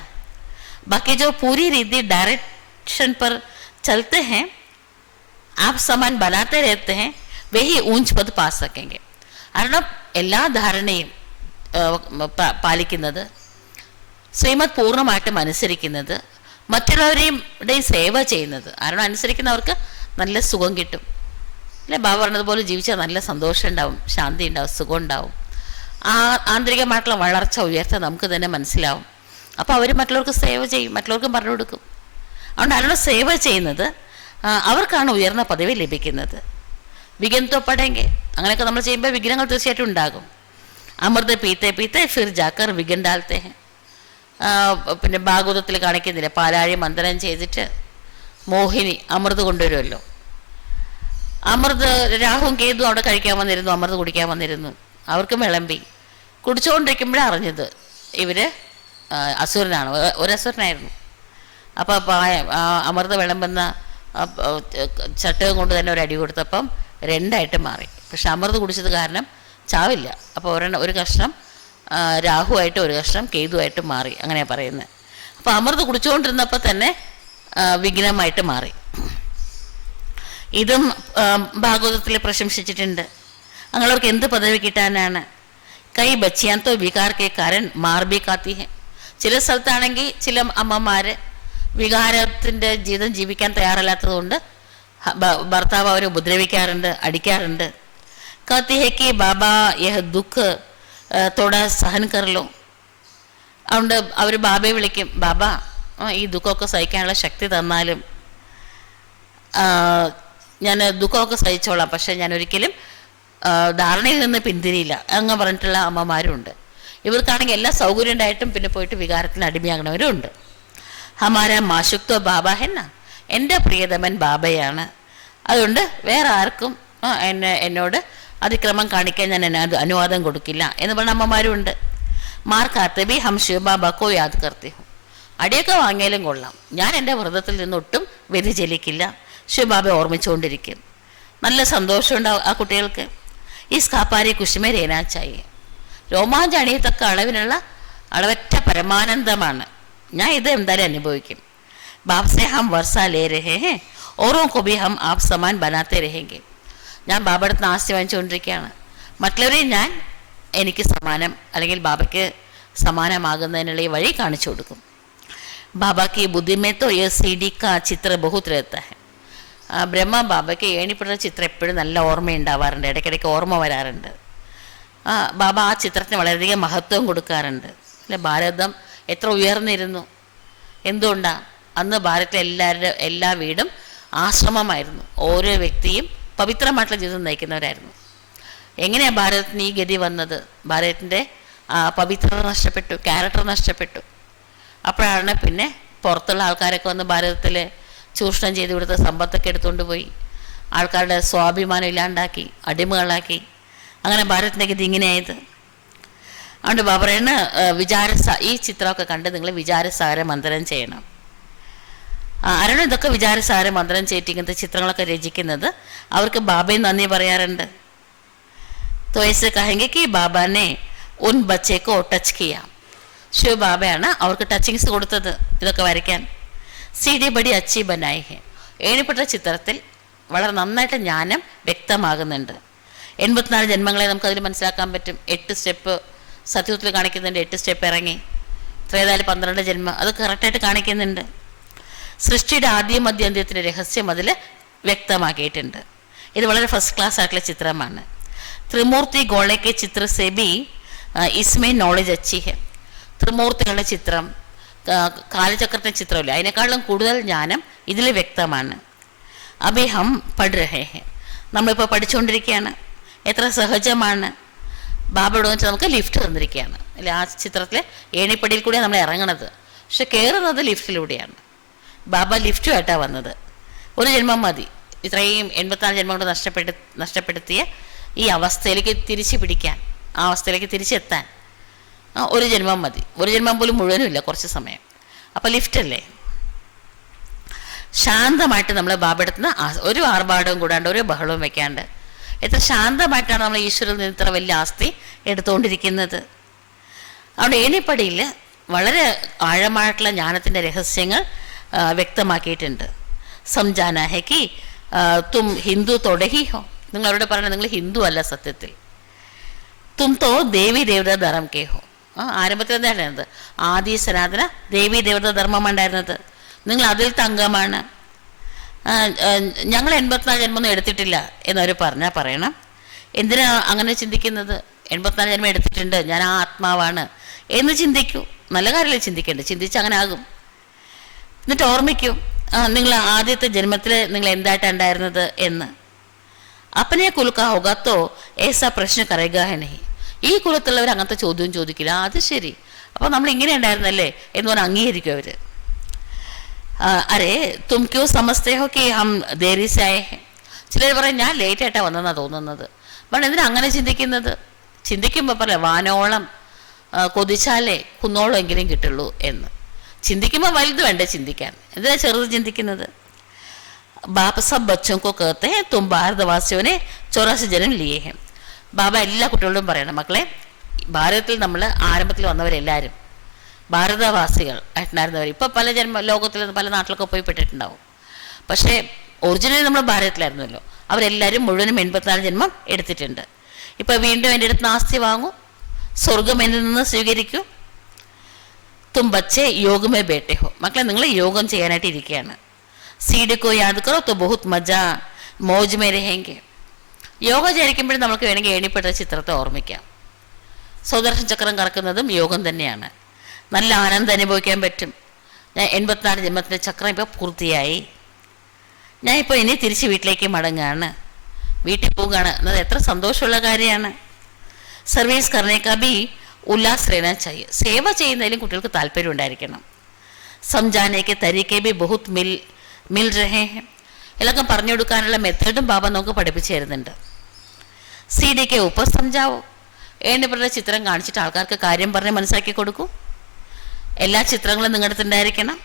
ബാക്കി जो पूरी रीति डायरेक्शन पर चलते हैं आप समान बनाते रहते हैं वही ऊंच पद पा सकेंगे. കാരണം എല്ലാ ധാരണയും പാലിക്കുന്നത്, ശ്രീമത് പൂർണ്ണമായിട്ടും അനുസരിക്കുന്നത്, മറ്റുള്ളവരെയും സേവ ചെയ്യുന്നത്. കാരണം അനുസരിക്കുന്നവർക്ക് നല്ല സുഖം കിട്ടും അല്ലേ. ബാബ പറഞ്ഞതുപോലെ ജീവിച്ചാൽ നല്ല സന്തോഷം ഉണ്ടാവും, ശാന്തി ഉണ്ടാവും, സുഖം ഉണ്ടാവും. ആന്തരികമായിട്ടുള്ള വളർച്ച ഉയർച്ച നമുക്ക് തന്നെ മനസ്സിലാവും. അപ്പോൾ അവർ മറ്റുള്ളവർക്ക് സേവ ചെയ്യും, മറ്റുള്ളവർക്കും പറഞ്ഞു കൊടുക്കും. അതുകൊണ്ട് അവരുടെ സേവ ചെയ്യുന്നത് അവർക്കാണ് ഉയർന്ന പദവി ലഭിക്കുന്നത്. വിഘ്നത്തോ പടയെങ്കിൽ അങ്ങനെയൊക്കെ നമ്മൾ ചെയ്യുമ്പോൾ വിഘ്നങ്ങൾ തീർച്ചയായിട്ടും ഉണ്ടാകും. അമൃത പീത്തെ പീത്തെ ഫിർ ജാക്കർ വിഘ്ൻ ഡാൽത്തെ ഹെ. പിന്നെ ഭാഗവതത്തിൽ കാണിക്കുന്നില്ല, പാലാഴി മന്ത്രം ചെയ്തിട്ട് മോഹിനി അമൃത് കൊണ്ടുവരുമല്ലോ. അമൃത് രാഹുവും കേതുവും അവിടെ കഴിക്കാൻ വന്നിരുന്നു, അമൃത് കുടിക്കാൻ വന്നിരുന്നു. അവർക്ക് വിളമ്പി കുടിച്ചുകൊണ്ടിരിക്കുമ്പോഴാണ് അറിഞ്ഞത് ഇവർ അസുരനാണ്, ഒരസുരനായിരുന്നു. അപ്പോൾ അമൃത വിളമ്പുന്ന ചട്ടകം കൊണ്ട് തന്നെ ഒരു അടി കൊടുത്തപ്പം 2ആയിട്ട് മാറി. പക്ഷെ അമൃത് കുടിച്ചത് കാരണം ചാവില്ല. അപ്പോൾ ഒരു കഷ്ണം രാഹുവായിട്ട് ഒരു കഷ്ണം കേതുവായിട്ട് മാറി, അങ്ങനെയാണ് പറയുന്നത്. അപ്പോൾ അമൃത് കുടിച്ചുകൊണ്ടിരുന്നപ്പോൾ തന്നെ വിഘ്നമായിട്ട് മാറി. ഇതും ഭാഗവതത്തിൽ പ്രശംസിച്ചിട്ടുണ്ട്. അങ്ങനെയുള്ളവർക്ക് എന്ത് പദവി കിട്ടാനാണ്? കൈ ബച്ചിയാൻ തോ വികാർ കെ കാരൻ മാർ ബി കാത്തി ഹെ. ചില സ്ഥലത്താണെങ്കിൽ ചില അമ്മമാർ വികാരത്തിൻ്റെ ജീവിതം ജീവിക്കാൻ തയ്യാറല്ലാത്തത് കൊണ്ട് ഭർത്താവ് അവരെ ഉപദ്രവിക്കാറുണ്ട്, അടിക്കാറുണ്ട്. कहती है कि बाबा यह दुख थोड़ा सहन कर लो. അതുകൊണ്ട് അവർ ബാബയെ വിളിക്കും, ബാബ ഈ ദുഃഖമൊക്കെ സഹിക്കാനുള്ള ശക്തി തന്നാലും ഞാൻ ദുഃഖമൊക്കെ സഹിച്ചോളാം, പക്ഷേ ഞാൻ ഒരിക്കലും ധാരണയിൽ നിന്ന് പിന്തിരിയില്ല അങ്ങ് പറഞ്ഞിട്ടുള്ള അമ്മമാരുണ്ട്. ഇവർക്കാണെങ്കിൽ എല്ലാ സൗകര്യം ഉണ്ടായിട്ടും പിന്നെ പോയിട്ട് വികാരത്തിന് അടിമയാകണവരും ഉണ്ട്. ഹമാര മാഷുക്തോ ബാബ ഹെന്ന, എൻ്റെ പ്രിയതമൻ ബാബയാണ്, അതുകൊണ്ട് വേറെ ആർക്കും എന്നോട് അതിക്രമം കാണിക്കാൻ ഞാൻ അനുവാദം കൊടുക്കില്ല എന്ന് പറഞ്ഞ അമ്മമാരും ഉണ്ട്. മാർക്കാത്തെ ബി ഹം ശിവബാബക്കോ യാദ് കർത്തി ഹും. അടിയൊക്കെ വാങ്ങിയാലും കൊള്ളാം, ഞാൻ എൻ്റെ വ്രതത്തിൽ നിന്നൊട്ടും വ്യതിചലിക്കില്ല, ശിവബാബയെ ഓർമ്മിച്ചുകൊണ്ടിരിക്കും. നല്ല സന്തോഷമുണ്ടാവും ആ കുട്ടികൾക്ക്. ഈ സ്കാപ്പാരി കുശുമേ രേനാച്ചായി രോമാഞ്ചം അണിയത്തക്ക അളവറ്റ പരമാനന്ദമാണ്. ഞാൻ ഇത് എന്തായാലും അനുഭവിക്കും. ബാപ്സെ ഹം വർഷ ലേ രഹേ ഹേ ഓരോ കൊബി ഹം ആപ് സമാൻ ബനാത്തെ രഹേങ്കെ. ഞാൻ ബാബയുടെ അടുത്ത് ആസ്തി വാങ്ങിച്ചുകൊണ്ടിരിക്കുകയാണ്. മറ്റുള്ളവരെയും ഞാൻ എനിക്ക് സമാനം അല്ലെങ്കിൽ ബാബയ്ക്ക് സമാനമാകുന്നതിനുള്ള ഈ വഴി കാണിച്ചു കൊടുക്കും. ബാബയ്ക്ക് ബുദ്ധി മേ തോ യേ CD കാ ചിത്ര ബഹുത് രഹത്താ ഹൈ. ബ്രഹ്മ ബാബയ്ക്ക് ഏണിപ്പെടുന്ന ചിത്രം എപ്പോഴും നല്ല ഓർമ്മയുണ്ടാവാറുണ്ട്, ഇടയ്ക്കിടയ്ക്ക് ഓർമ്മ വരാറുണ്ട്. ബാബ ആ ചിത്രത്തിന് വളരെയധികം മഹത്വം കൊടുക്കാറുണ്ട്. അല്ലെ, ഭാരതം എത്ര ഉയർന്നിരുന്നു. എന്തുകൊണ്ടാണ്? അന്ന് ഭാരതത്തിലെ എല്ലാ വീടും ആശ്രമമായിരുന്നു. ഓരോ വ്യക്തിയും പവിത്രമായിട്ടുള്ള ജീവിതം നയിക്കുന്നവരായിരുന്നു. എങ്ങനെയാണ് ഭാരതത്തിന് ഈ ഗതി വന്നത്? ഭാരതത്തിൻ്റെ പവിത്രത നഷ്ടപ്പെട്ടു, ക്യാരക്ടർ നഷ്ടപ്പെട്ടു. അപ്പോഴാണ് പിന്നെ പുറത്തുള്ള ആൾക്കാരൊക്കെ വന്ന് ഭാരതത്തിൽ ചൂഷണം ചെയ്ത് കൊടുത്ത സമ്പത്തൊക്കെ എടുത്തുകൊണ്ട് പോയി ആൾക്കാരുടെ സ്വാഭിമാനം ഇല്ലാണ്ടാക്കി, അടിമകളാക്കി. അങ്ങനെ ഭാരതത്തിൻ്റെ ഗതി ഇങ്ങനെയായത്. അതുകൊണ്ട് ബാബറേണ് ഈ ചിത്രമൊക്കെ കണ്ട് നിങ്ങൾ വിചാരസാര മന്ത്രം ചെയ്യണം. ആരാണ് ഇതൊക്കെ വിചാരസാര മന്ത്രം ചെയ്തിട്ട് ഇങ്ങനത്തെ ചിത്രങ്ങളൊക്കെ രചിക്കുന്നത്? അവർക്ക് ബാബയെ നന്ദി പറയാറുണ്ട്. तो ऐसे कहेंगे कि बाबा ने उन बच्चे को टच किया. ശിവ ബാബയാണ് അവർക്ക് ടച്ചിങ്സ് കൊടുത്തത് ഇതൊക്കെ വരയ്ക്കാൻ. CD ബഡി അച്ചി ബനായി ഹെ. ഏണിപ്പെട്ട ചിത്രത്തിൽ വളരെ നന്നായിട്ട് ജ്ഞാനം വ്യക്തമാകുന്നുണ്ട്. 84 ജന്മങ്ങളെ നമുക്കതിൽ മനസ്സിലാക്കാൻ പറ്റും. 8 സ്റ്റെപ്പ് സത്യത്തിൽ കാണിക്കുന്നുണ്ട്, 8 സ്റ്റെപ്പ് ഇറങ്ങി ത്രേതാല് 12 ജന്മം, അത് കറക്റ്റായിട്ട് കാണിക്കുന്നുണ്ട്. സൃഷ്ടിയുടെ ആദ്യ മധ്യാന്ത്യത്തിൻ്റെ രഹസ്യം അതിൽ വ്യക്തമാക്കിയിട്ടുണ്ട്. ഇത് വളരെ ഫസ്റ്റ് ക്ലാസ് ആയിട്ടുള്ള ചിത്രമാണ്. ത്രിമൂർത്തി ഗോളയ്ക്ക് ചിത്ര സെ ബി ഇസ്മേ നോളജ് അച്ചി ഹെ. ത്രിമൂർത്തികളുടെ ചിത്രം, കാലചക്രത്തിൻ്റെ ചിത്രമില്ല, അതിനേക്കാളും കൂടുതൽ ജ്ഞാനം ഇതിൽ വ്യക്തമാണ്. അഭി ഹം പഠ് രഹേ ഹെ. നമ്മളിപ്പോൾ പഠിച്ചുകൊണ്ടിരിക്കുകയാണ്. എത്ര സഹജമാണ്. ബാബയോട് വെച്ചാൽ നമുക്ക് ലിഫ്റ്റ് തന്നിരിക്കുകയാണ് അല്ലെ. ആ ചിത്രത്തിലെ ഏണിപ്പടിയിൽ കൂടിയാണ് നമ്മൾ ഇറങ്ങണത്, പക്ഷെ കയറുന്നത് ലിഫ്റ്റിലൂടെയാണ്. ബാബ ലിഫ്റ്റുമായിട്ടാണ് വന്നത്. ഒരു ജന്മം മതി ഇത്രയും 84 ജന്മം കൊണ്ട് നഷ്ടപ്പെടുത്തിയ ഈ അവസ്ഥയിലേക്ക് തിരിച്ചു പിടിക്കാൻ, ആ അവസ്ഥയിലേക്ക് തിരിച്ചെത്താൻ ഒരു ജന്മം മതി. ഒരു ജന്മം പോലും മുഴുവനുമില്ല, കുറച്ച് സമയം. അപ്പോൾ ലിഫ്റ്റല്ലേ. ശാന്തമായിട്ട് നമ്മൾ ബാബയെടുത്തുന്ന ഒരു ആർഭാടവും കൂടാണ്ട് ഒരു ബഹളവും വെക്കാണ്ട് എത്ര ശാന്തമായിട്ടാണ് നമ്മൾ ഈശ്വരനിൽ നിന്ന് ഇത്ര വലിയ ആസ്തി എടുത്തുകൊണ്ടിരിക്കുന്നത്. അവിടെ ഏണിപ്പടിയിൽ വളരെ ആഴമായിട്ടുള്ള ജ്ഞാനത്തിൻ്റെ രഹസ്യങ്ങൾ വ്യക്തമാക്കിയിട്ടുണ്ട്. സംജാന ഹെ കി തും ഹിന്ദു തൊടഹി ഹോ. നിങ്ങളവരോട് പറഞ്ഞാൽ നിങ്ങൾ ഹിന്ദു അല്ല സത്യത്തിൽ. തും തോ ദേവി ദേവത ധർമ്മം കെ ഹോ. ആരംഭത്തിൽ എന്തായിരുന്നത്? ആദി സനാതന ദേവി ദേവത ധർമ്മം ഉണ്ടായിരുന്നത്. നിങ്ങൾ അതിലത്തെ അംഗമാണ്. ഞങ്ങൾ 84 ജന്മമൊന്നും എടുത്തിട്ടില്ല എന്നവർ പറഞ്ഞാൽ പറയണം. എന്തിനാ അങ്ങനെ ചിന്തിക്കുന്നത്? 84 ജന്മം എടുത്തിട്ടുണ്ട്, ഞാൻ ആ ആത്മാവാണ് എന്ന് ചിന്തിക്കൂ. നല്ല കാര്യമല്ലേ ചിന്തിക്കേണ്ടത്. ചിന്തിച്ച് അങ്ങനെ ആകും. എന്നിട്ട് ഓർമ്മിക്കൂ, നിങ്ങൾ ആദ്യത്തെ ജന്മത്തിൽ നിങ്ങൾ എന്തായിട്ടാണ് ഉണ്ടായിരുന്നത് എന്ന്. അപ്പനെ കുലുക്ക ഹോഗത്തോ ഏസാ പ്രശ്ന കരയുകയാണെങ്കിൽ ഈ കുലത്തുള്ളവർ അങ്ങനത്തെ ചോദ്യം ചോദിക്കില്ല. അത് ശരി, അപ്പോൾ നമ്മൾ ഇങ്ങനെ ഉണ്ടായിരുന്നല്ലേ എന്ന് പറഞ്ഞാൽ അംഗീകരിക്കും അവർ. അരേ തും ക്യൂ സമസ്തേ ഹോ കി ഹം ദേരി സേ ആയേ ഹെ. ചിലർ പറയും ഞാൻ ലേറ്റായിട്ടാണ് വന്നതെന്നാണ് തോന്നുന്നത്. അപ്പോൾ എന്തിനാ അങ്ങനെ ചിന്തിക്കുന്നത്? ചിന്തിക്കുമ്പോൾ പറയാം വാനോളം കൊതിച്ചാലേ കുന്നോളം എങ്കിലും കിട്ടുള്ളൂ എന്ന്. ചിന്തിക്കുമ്പോൾ വലുത് വേണ്ടേ ചിന്തിക്കാൻ, എന്തിനാ ചെറുത് ചിന്തിക്കുന്നത്? ബാബ സബ് ബച്ചോं को कहते हैं तुम ഭാരതവാസിयों ने 84 ജന്മം लिए हैं. ബാബ എല്ലാ കുട്ടികളോടും പറയണം, മക്കളെ ഭാരതത്തിൽ നമ്മൾ ആരംഭത്തിൽ വന്നവരെല്ലാവരും ഭാരതവാസികൾ ആയിട്ടുണ്ടായിരുന്നവർ. ഇപ്പോൾ പല ലോകത്തിൽ പല നാട്ടിലൊക്കെ പോയി പെട്ടിട്ടുണ്ടാവും. പക്ഷേ ഒറിജിനലി നമ്മൾ ഭാരതത്തിലായിരുന്നല്ലോ. അവരെല്ലാവരും മുഴുവനും 84 ജന്മം എടുത്തിട്ടുണ്ട്. ഇപ്പോൾ വീണ്ടും എൻ്റെ അടുത്ത് ആസ്തി വാങ്ങൂ, സ്വർഗം എന്നിൽ നിന്ന് സ്വീകരിക്കൂ. തും ബച്ചേ യോഗമേ ബേട്ടെ ഹോ. മക്കളെ നിങ്ങൾ യോഗം ചെയ്യാനായിട്ട് ഇരിക്കുകയാണ്. സീഡ് കോ യാദ് കറോ തോ ബഹുത് മജ മോജ് മേ രഹേങ്കെ. യോഗ ചരിക്കുമ്പോഴും നമുക്ക് വേണമെങ്കിൽ ഏണിപ്പെട്ട ചിത്രത്തെ ഓർമ്മിക്കാം. സ്വദർശൻ ചക്രം കറക്കുന്നതും യോഗം തന്നെയാണ്. നല്ല ആനന്ദം അനുഭവിക്കാൻ പറ്റും. ഞാൻ 84 ജന്മത്തിൻ്റെ ചക്രം ഇപ്പോൾ പൂർത്തിയായി. ഞാൻ ഇപ്പോൾ ഇനി തിരിച്ച് വീട്ടിലേക്ക് മടങ്ങുകയാണ്, വീട്ടിൽ പോവുകയാണ് എന്നത് എത്ര സന്തോഷമുള്ള കാര്യമാണ്. സർവീസ് കർണേക്കാ ബി ഉല്ലാസ് റേനാ ചാഹിയെ. സേവ ചെയ്യുന്നതിലും കുട്ടികൾക്ക് താല്പര്യം ഉണ്ടായിരിക്കണം. സംജാനയ്ക്ക് തരീക്കെ ബി ബഹുത് മിൽ രഹേ ഹെ. ഇതൊക്കെ പറഞ്ഞു കൊടുക്കാനുള്ള മെത്തേഡും ബാബ നമുക്ക് പഠിപ്പിച്ചു തരുന്നുണ്ട്. CD के ऊपर समझाओ. ഏണിപ്പെട്ട ചിത്രം കാണിച്ചിട്ട് ആൾക്കാർക്ക് കാര്യം പറഞ്ഞ് മനസ്സിലാക്കി കൊടുക്കൂ. എല്ലാ ചിത്രങ്ങളും നിങ്ങളുടെ അടുത്തുണ്ടായിരിക്കണം.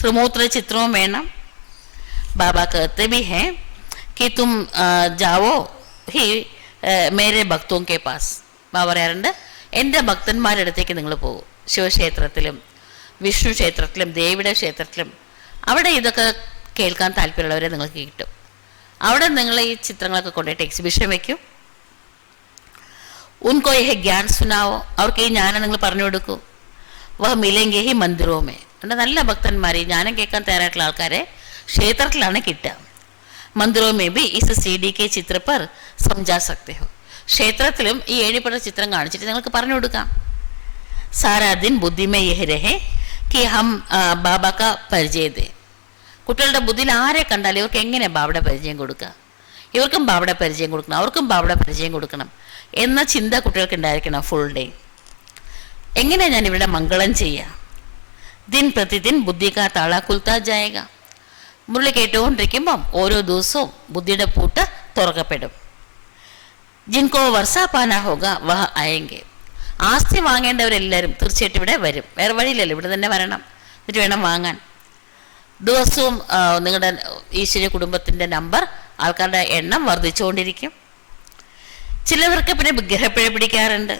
ത്രിമൂർത്തി ചിത്രവും വേണം. ബാബ कहते भी हैं कि कि तुम जाओ ही മേരെ ഭക്തോं के पास. ബാബ പറയാറുണ്ട്, എൻ്റെ ഭക്തന്മാരുടെ അടുത്തേക്ക് നിങ്ങൾ പോകും. ശിവക്ഷേത്രത്തിലും വിഷ്ണു ക്ഷേത്രത്തിലും ദേവിയുടെ ക്ഷേത്രത്തിലും അവിടെ ഇതൊക്കെ കേൾക്കാൻ താല്പര്യമുള്ളവരെ നിങ്ങൾക്ക് കിട്ടും. അവിടെ നിങ്ങൾ ഈ ചിത്രങ്ങളൊക്കെ കൊണ്ടുപോയിട്ട് എക്സിബിഷൻ വയ്ക്കും. ഉൻകോ യഹ് ജ്ഞാൻ സുനാവോ, അവർക്ക് ഈ ജ്ഞാനം നിങ്ങൾ പറഞ്ഞു കൊടുക്കൂ. വഹ് മിലെങ്കെ ഹി മന്ദിറോമേ, എൻ്റെ നല്ല ഭക്തന്മാർ ഈ ജ്ഞാനം കേൾക്കാൻ തയ്യാറായിട്ടുള്ള ആൾക്കാരെ ക്ഷേത്രത്തിലാണ് കിട്ടുക. മന്ദിറോമേ ബി ഇസ് CD के ചിത്ര पर समझा सकते हो. ക്ഷേത്രത്തിലും ഈ ഏഴിപ്പട ചിത്രം കാണിച്ചിട്ട് നിങ്ങൾക്ക് പറഞ്ഞു കൊടുക്കാം. സാരാ ദിൻ ബുദ്ധി മേ യഹ് രഹേ കി ഹം ബാബ കാ പരിചയ ദേ. കുട്ടികളുടെ ബുദ്ധിയിൽ ആരെ കണ്ടാലും ഇവർക്ക് എങ്ങനെ ബാബയുടെ പരിചയം കൊടുക്കുക, ഇവർക്കും ബാബയുടെ പരിചയം കൊടുക്കണം, അവർക്കും ബാബയുടെ പരിചയം കൊടുക്കണം എന്ന ചിന്ത കുട്ടികൾക്ക് ഉണ്ടായിരിക്കണം ഫുൾ ഡേ. എങ്ങനെയാണ് ഞാൻ ഇവിടെ മംഗളം ചെയ്യുക? ദിൻ പ്രതിദിൻ ബുദ്ധി കാ താള കുൽത്താ ജായേഗ. മുരളി കേട്ടുകൊണ്ടിരിക്കുമ്പം ഓരോ ദിവസവും ബുദ്ധിയുടെ പൂട്ട് തുറക്കപ്പെടും. ജിൻകോ വർഷ പാന ഹോഗ വഹ ആയെങ്കിൽ, ആസ്തി വാങ്ങേണ്ടവരെല്ലാവരും തീർച്ചയായിട്ടും ഇവിടെ വരും. വേറെ വഴിയില്ലല്ലോ, ഇവിടെ തന്നെ വരണം, എന്നിട്ട് വേണം വാങ്ങാൻ. ദിവസവും നിങ്ങളുടെ ഈശ്വര കുടുംബത്തിൻ്റെ നമ്പർ, ആൾക്കാരുടെ എണ്ണം വർദ്ധിച്ചുകൊണ്ടിരിക്കും. ചിലവർക്ക് പിന്നെ ഗ്രഹപ്പിഴ പിടിക്കാറുണ്ട്.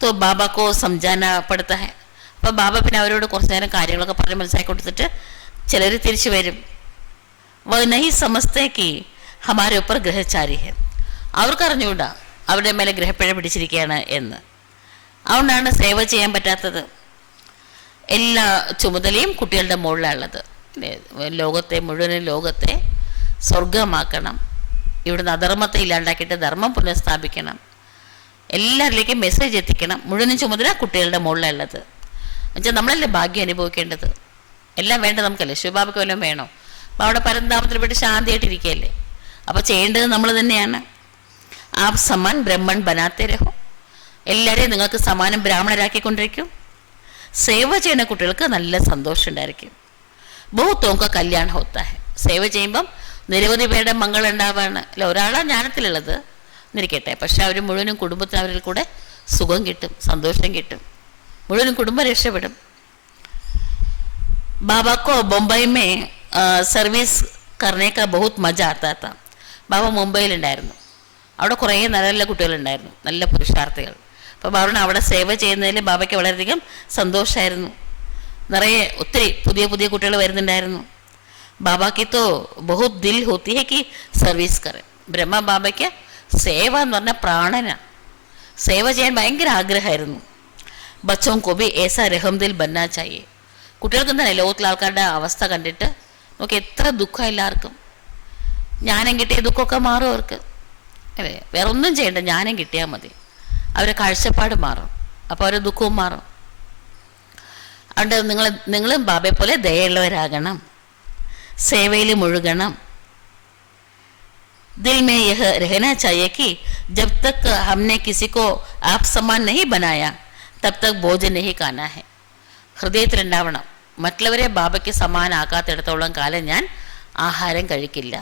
തോ ബാബക്കോ സംജാന പെടുത്ത. അപ്പോൾ ബാബ പിന്നെ അവരോട് കുറച്ച് നേരം കാര്യങ്ങളൊക്കെ പറഞ്ഞ് മനസ്സിലാക്കി കൊടുത്തിട്ട് ചിലർ തിരിച്ചു വരും. വ നഹി സമസ്തേക്ക് ഹമാരെ ഉപ്പർ ഗ്രഹചാരി ഹെ. അവർക്കറിഞ്ഞുകൂടാ അവരുടെ മേലെ ഗ്രഹപ്പിഴ പിടിച്ചിരിക്കുകയാണ് എന്ന്. അതുകൊണ്ടാണ് സേവ ചെയ്യാൻ പറ്റാത്തത്. എല്ലാ ചുമതലയും കുട്ടികളുടെ മുകളിലുള്ളത്. ലോകത്തെ മുഴുവൻ ലോകത്തെ സ്വർഗമാക്കണം. ഇവിടുന്ന് അധർമ്മത്തെ ഇല്ലാണ്ടാക്കിയിട്ട് ധർമ്മം പുനഃസ്ഥാപിക്കണം. എല്ലാവരിലേക്കും മെസ്സേജ് എത്തിക്കണം. മുഴുവൻ ചുമതല കുട്ടികളുടെ മുകളിലുള്ളത്. എന്നുവെച്ചാൽ നമ്മളല്ലേ ഭാഗ്യം അനുഭവിക്കേണ്ടത്. എല്ലാം വേണ്ട നമുക്കല്ലേ, ശിവബാബയ്ക്ക് വല്ലതും വേണോ? അപ്പോൾ അവിടെ പരന്താമത്തിൽ പോയിട്ട് ശാന്തിയായിട്ടിരിക്കുകയല്ലേ. അപ്പോൾ ചെയ്യേണ്ടത് നമ്മൾ തന്നെയാണ്. ആ സമാൻ ബ്രഹ്മൺ ബനാത്തെ രഹോ. എല്ലാവരെയും നിങ്ങൾക്ക് സമാനം ബ്രാഹ്മണരാക്കിക്കൊണ്ടിരിക്കും. സേവ ചെയ്യുന്ന കുട്ടികൾക്ക് നല്ല സന്തോഷം ഉണ്ടായിരിക്കും. ബഹുത്തോങ്ക കല്യാണം ഹോത്താഹെ. സേവ ചെയ്യുമ്പം നിരവധി പേരുടെ മംഗളം ഉണ്ടാവുകയാണ്. അല്ല, ഒരാളാണ് ജ്ഞാനത്തിലുള്ളത് എന്നിരിക്കട്ടെ, പക്ഷെ അവർ മുഴുവനും കുടുംബത്തിന് അവരിൽ കൂടെ സുഖം കിട്ടും, സന്തോഷം കിട്ടും, മുഴുവനും കുടുംബം രക്ഷപ്പെടും. ബാബാക്കോ ബൊംബൈ മേ സർവീസ് കർണേക്ക ബഹുത് മജ ആത്താത്ത. ബാബ മുംബൈയിലുണ്ടായിരുന്നു. അവിടെ കുറേ നല്ല നല്ല കുട്ടികളുണ്ടായിരുന്നു, നല്ല പുരുഷാർത്ഥികൾ. അപ്പോൾ ബാബുവിന് അവിടെ സേവ ചെയ്യുന്നതിൽ ബാബയ്ക്ക് വളരെയധികം സന്തോഷമായിരുന്നു. നിറയെ ഒത്തിരി പുതിയ പുതിയ കുട്ടികൾ വരുന്നുണ്ടായിരുന്നു. ബാബയ്ക്ക് തോ ബഹുത് ദിൽ ഹോത്തി ഹെ കി സർവീസ് കറെ. ബ്രഹ്മ ബാബയ്ക്ക് സേവ എന്ന് പറഞ്ഞാൽ പ്രാണനാണ്. സേവ ചെയ്യാൻ ഭയങ്കര ആഗ്രഹമായിരുന്നു. ബച്ചോം കോ ബി ഏസാ രഹം ദിൽ ബന്നാ ചായേ. കുട്ടികൾക്ക് എന്താണ് ലോകത്തിലെ ആൾക്കാരുടെ അവസ്ഥ കണ്ടിട്ട് നോക്കി എത്ര ദുഃഖം എല്ലാവർക്കും. ജ്ഞാനം കിട്ടിയ ദുഃഖമൊക്കെ മാറും അവർക്ക്, അല്ലേ? വേറെ ഒന്നും ചെയ്യണ്ട, ജ്ഞാനം കിട്ടിയാൽ മതി. അവരുടെ കാഴ്ചപ്പാട് മാറും, അപ്പോൾ അവരുടെ ദുഃഖവും മാറും. അതുകൊണ്ട് നിങ്ങളും ബാബയെ പോലെ ദയുള്ളവരാകണം, സേവയിൽ മുഴുകണം. दिल में यह रहना चाहिए कि जब तक हमने किसी को आप समान नहीं बनाया तब तक भोजन नहीं खाना है. ഹൃദയത്തിലുണ്ടാവണം, മറ്റുള്ളവരെ ബാബയ്ക്ക് സമാനാക്കാത്തിടത്തോളം കാലം ഞാൻ ആഹാരം കഴിക്കില്ല.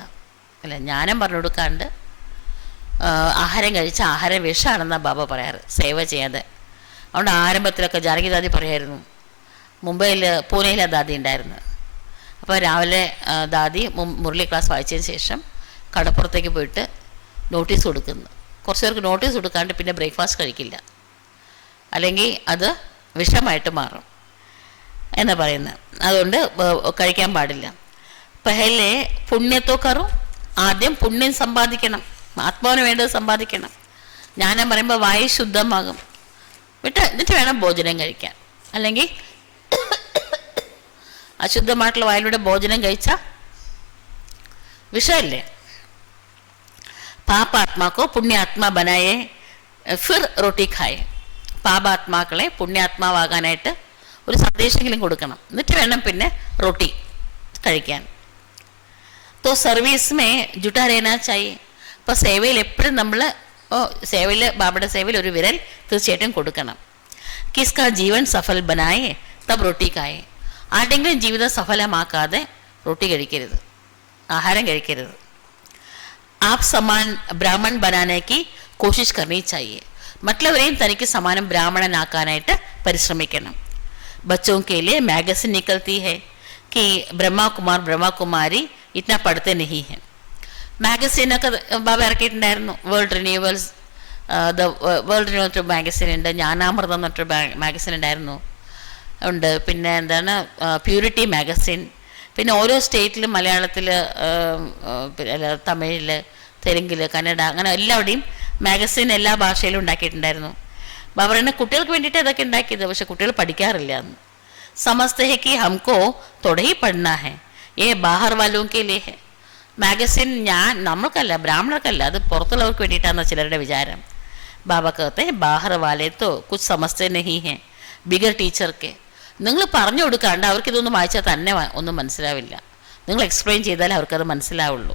അല്ല, ജ്ഞാനം പറഞ്ഞു കൊടുക്കാണ്ട് ആഹാരം കഴിച്ച ആഹാരം വിഷമാണെന്നാണ് ബാബ പറയാറ്, സേവ ചെയ്യാതെ. അതുകൊണ്ട് ആരംഭത്തിലൊക്കെ ജാനകി ദാദി പറയായിരുന്നു. മുംബൈയിൽ പൂനെയിലെ ദാദി ഉണ്ടായിരുന്നു. അപ്പോൾ രാവിലെ ദാദി മുരളി ക്ലാസ് വായിച്ചതിന് ശേഷം കടപ്പുറത്തേക്ക് പോയിട്ട് നോട്ടീസ് കൊടുക്കുന്നു. കുറച്ച് പേർക്ക് നോട്ടീസ് കൊടുക്കാണ്ട് പിന്നെ ബ്രേക്ക്ഫാസ്റ്റ് കഴിക്കില്ല, അല്ലെങ്കിൽ അത് വിഷമായിട്ട് മാറും എന്ന് പറയുന്നത്. അതുകൊണ്ട് കഴിക്കാൻ പാടില്ല. പെഹലെ പുണ്യത്തോ കറും, ആദ്യം പുണ്യം സമ്പാദിക്കണം, ആത്മാവിന് വേണ്ടത് സമ്പാദിക്കണം. ജ്ഞാനം പറയുമ്പോൾ വായു ശുദ്ധമാകും, എന്നിട്ട് വേണം ഭോജനം കഴിക്കാൻ. അല്ലെങ്കിൽ അശുദ്ധമായിട്ടുള്ള വായിലൂടെ ഭോജനം കഴിച്ചാൽ വിഷമല്ലേ. പാപാത്മാക്കോ പുണ്യാത്മാ ബനായേ ഫിർ റൊട്ടി ഖായേ. പാപാത്മാക്കളെ പുണ്യാത്മാവാകാനായിട്ട് ഒരു സന്ദേശമെങ്കിലും കൊടുക്കണം, എന്നിട്ട് വേണം പിന്നെ റൊട്ടി കഴിക്കാൻ. തോ സർവീസ് മേ ജുട്ടാ രഹനാ ചായേ. അപ്പോൾ സേവയിൽ എപ്പോഴും നമ്മൾ സേവയിൽ ബാബയുടെ സേവയിൽ ഒരു വിരൽ തീർച്ചയായിട്ടും കൊടുക്കണം. കിസ്കാ ജീവൻ സഫൽ ബനായേ തബ് റൊട്ടി ഖായേ. ആരുടെങ്കിലും ജീവിതം സഫലമാക്കാതെ റൊട്ടി കഴിക്കരുത്, ആഹാരം കഴിക്കരുത്. आप समान ब्राह्मण बनाने की कोशिश करनी चाहिए. മറ്റുള്ളവരെയും തനിക്ക് സമാനം ബ്രാഹ്മണനാക്കാനായിട്ട് പരിശ്രമിക്കണം. बच्चों के लिए मैगजीन निकलती है कि ब्रह्मा कुमार ब्रह्मा कुमारी इतना पढ़ते नहीं हैं. മാഗസീനൊക്കെ ബാബ ഇറക്കിയിട്ടുണ്ടായിരുന്നു. World renewals, world renewal magazine ഉണ്ട്, ജ്ഞാനാമൃതം എന്ന് പറഞ്ഞൊരു മാഗസീൻ ഉണ്ടായിരുന്നു ഉണ്ട്. പിന്നെ എന്താണ് പ്യൂരിറ്റി മാഗസിൻ. പിന്നെ ഓരോ സ്റ്റേറ്റിലും മലയാളത്തിൽ, തമിഴിൽ, തെലുങ്കിൽ, കന്നഡ, അങ്ങനെ എല്ലാവിടെയും മാഗസിൻ എല്ലാ ഭാഷയിലും ഉണ്ടാക്കിയിട്ടുണ്ടായിരുന്നു. ബാബ പറയുന്നത് കുട്ടികൾക്ക് വേണ്ടിയിട്ട് ഇതൊക്കെ ഉണ്ടാക്കിയത്, പക്ഷെ കുട്ടികൾ പഠിക്കാറില്ല എന്ന്. സമസ്ത ഹെ കി ഹംകോ തൊടഹി പഠന ഹെ, ഏ ബാഹർ വാലോം കെ ലേ ഹെ. മാഗസിൻ നമ്മൾക്കല്ല, ബ്രാഹ്മണർക്കല്ല, അത് പുറത്തുള്ളവർക്ക് വേണ്ടിയിട്ടാണ് ചിലരുടെ വിചാരം. ബാബ കഹത്തെ ബാഹർ വാലേ തോ കുച്ച് സമസ്തേ നഹീ ഹെ ബിഗർ ടീച്ചർക്ക്. നിങ്ങൾ പറഞ്ഞു കൊടുക്കാണ്ട് അവർക്കിതൊന്നും വായിച്ചാൽ തന്നെ ഒന്നും മനസ്സിലാവില്ല. നിങ്ങൾ എക്സ്പ്ലെയിൻ ചെയ്താലേ അവർക്കത് മനസ്സിലാവുള്ളൂ.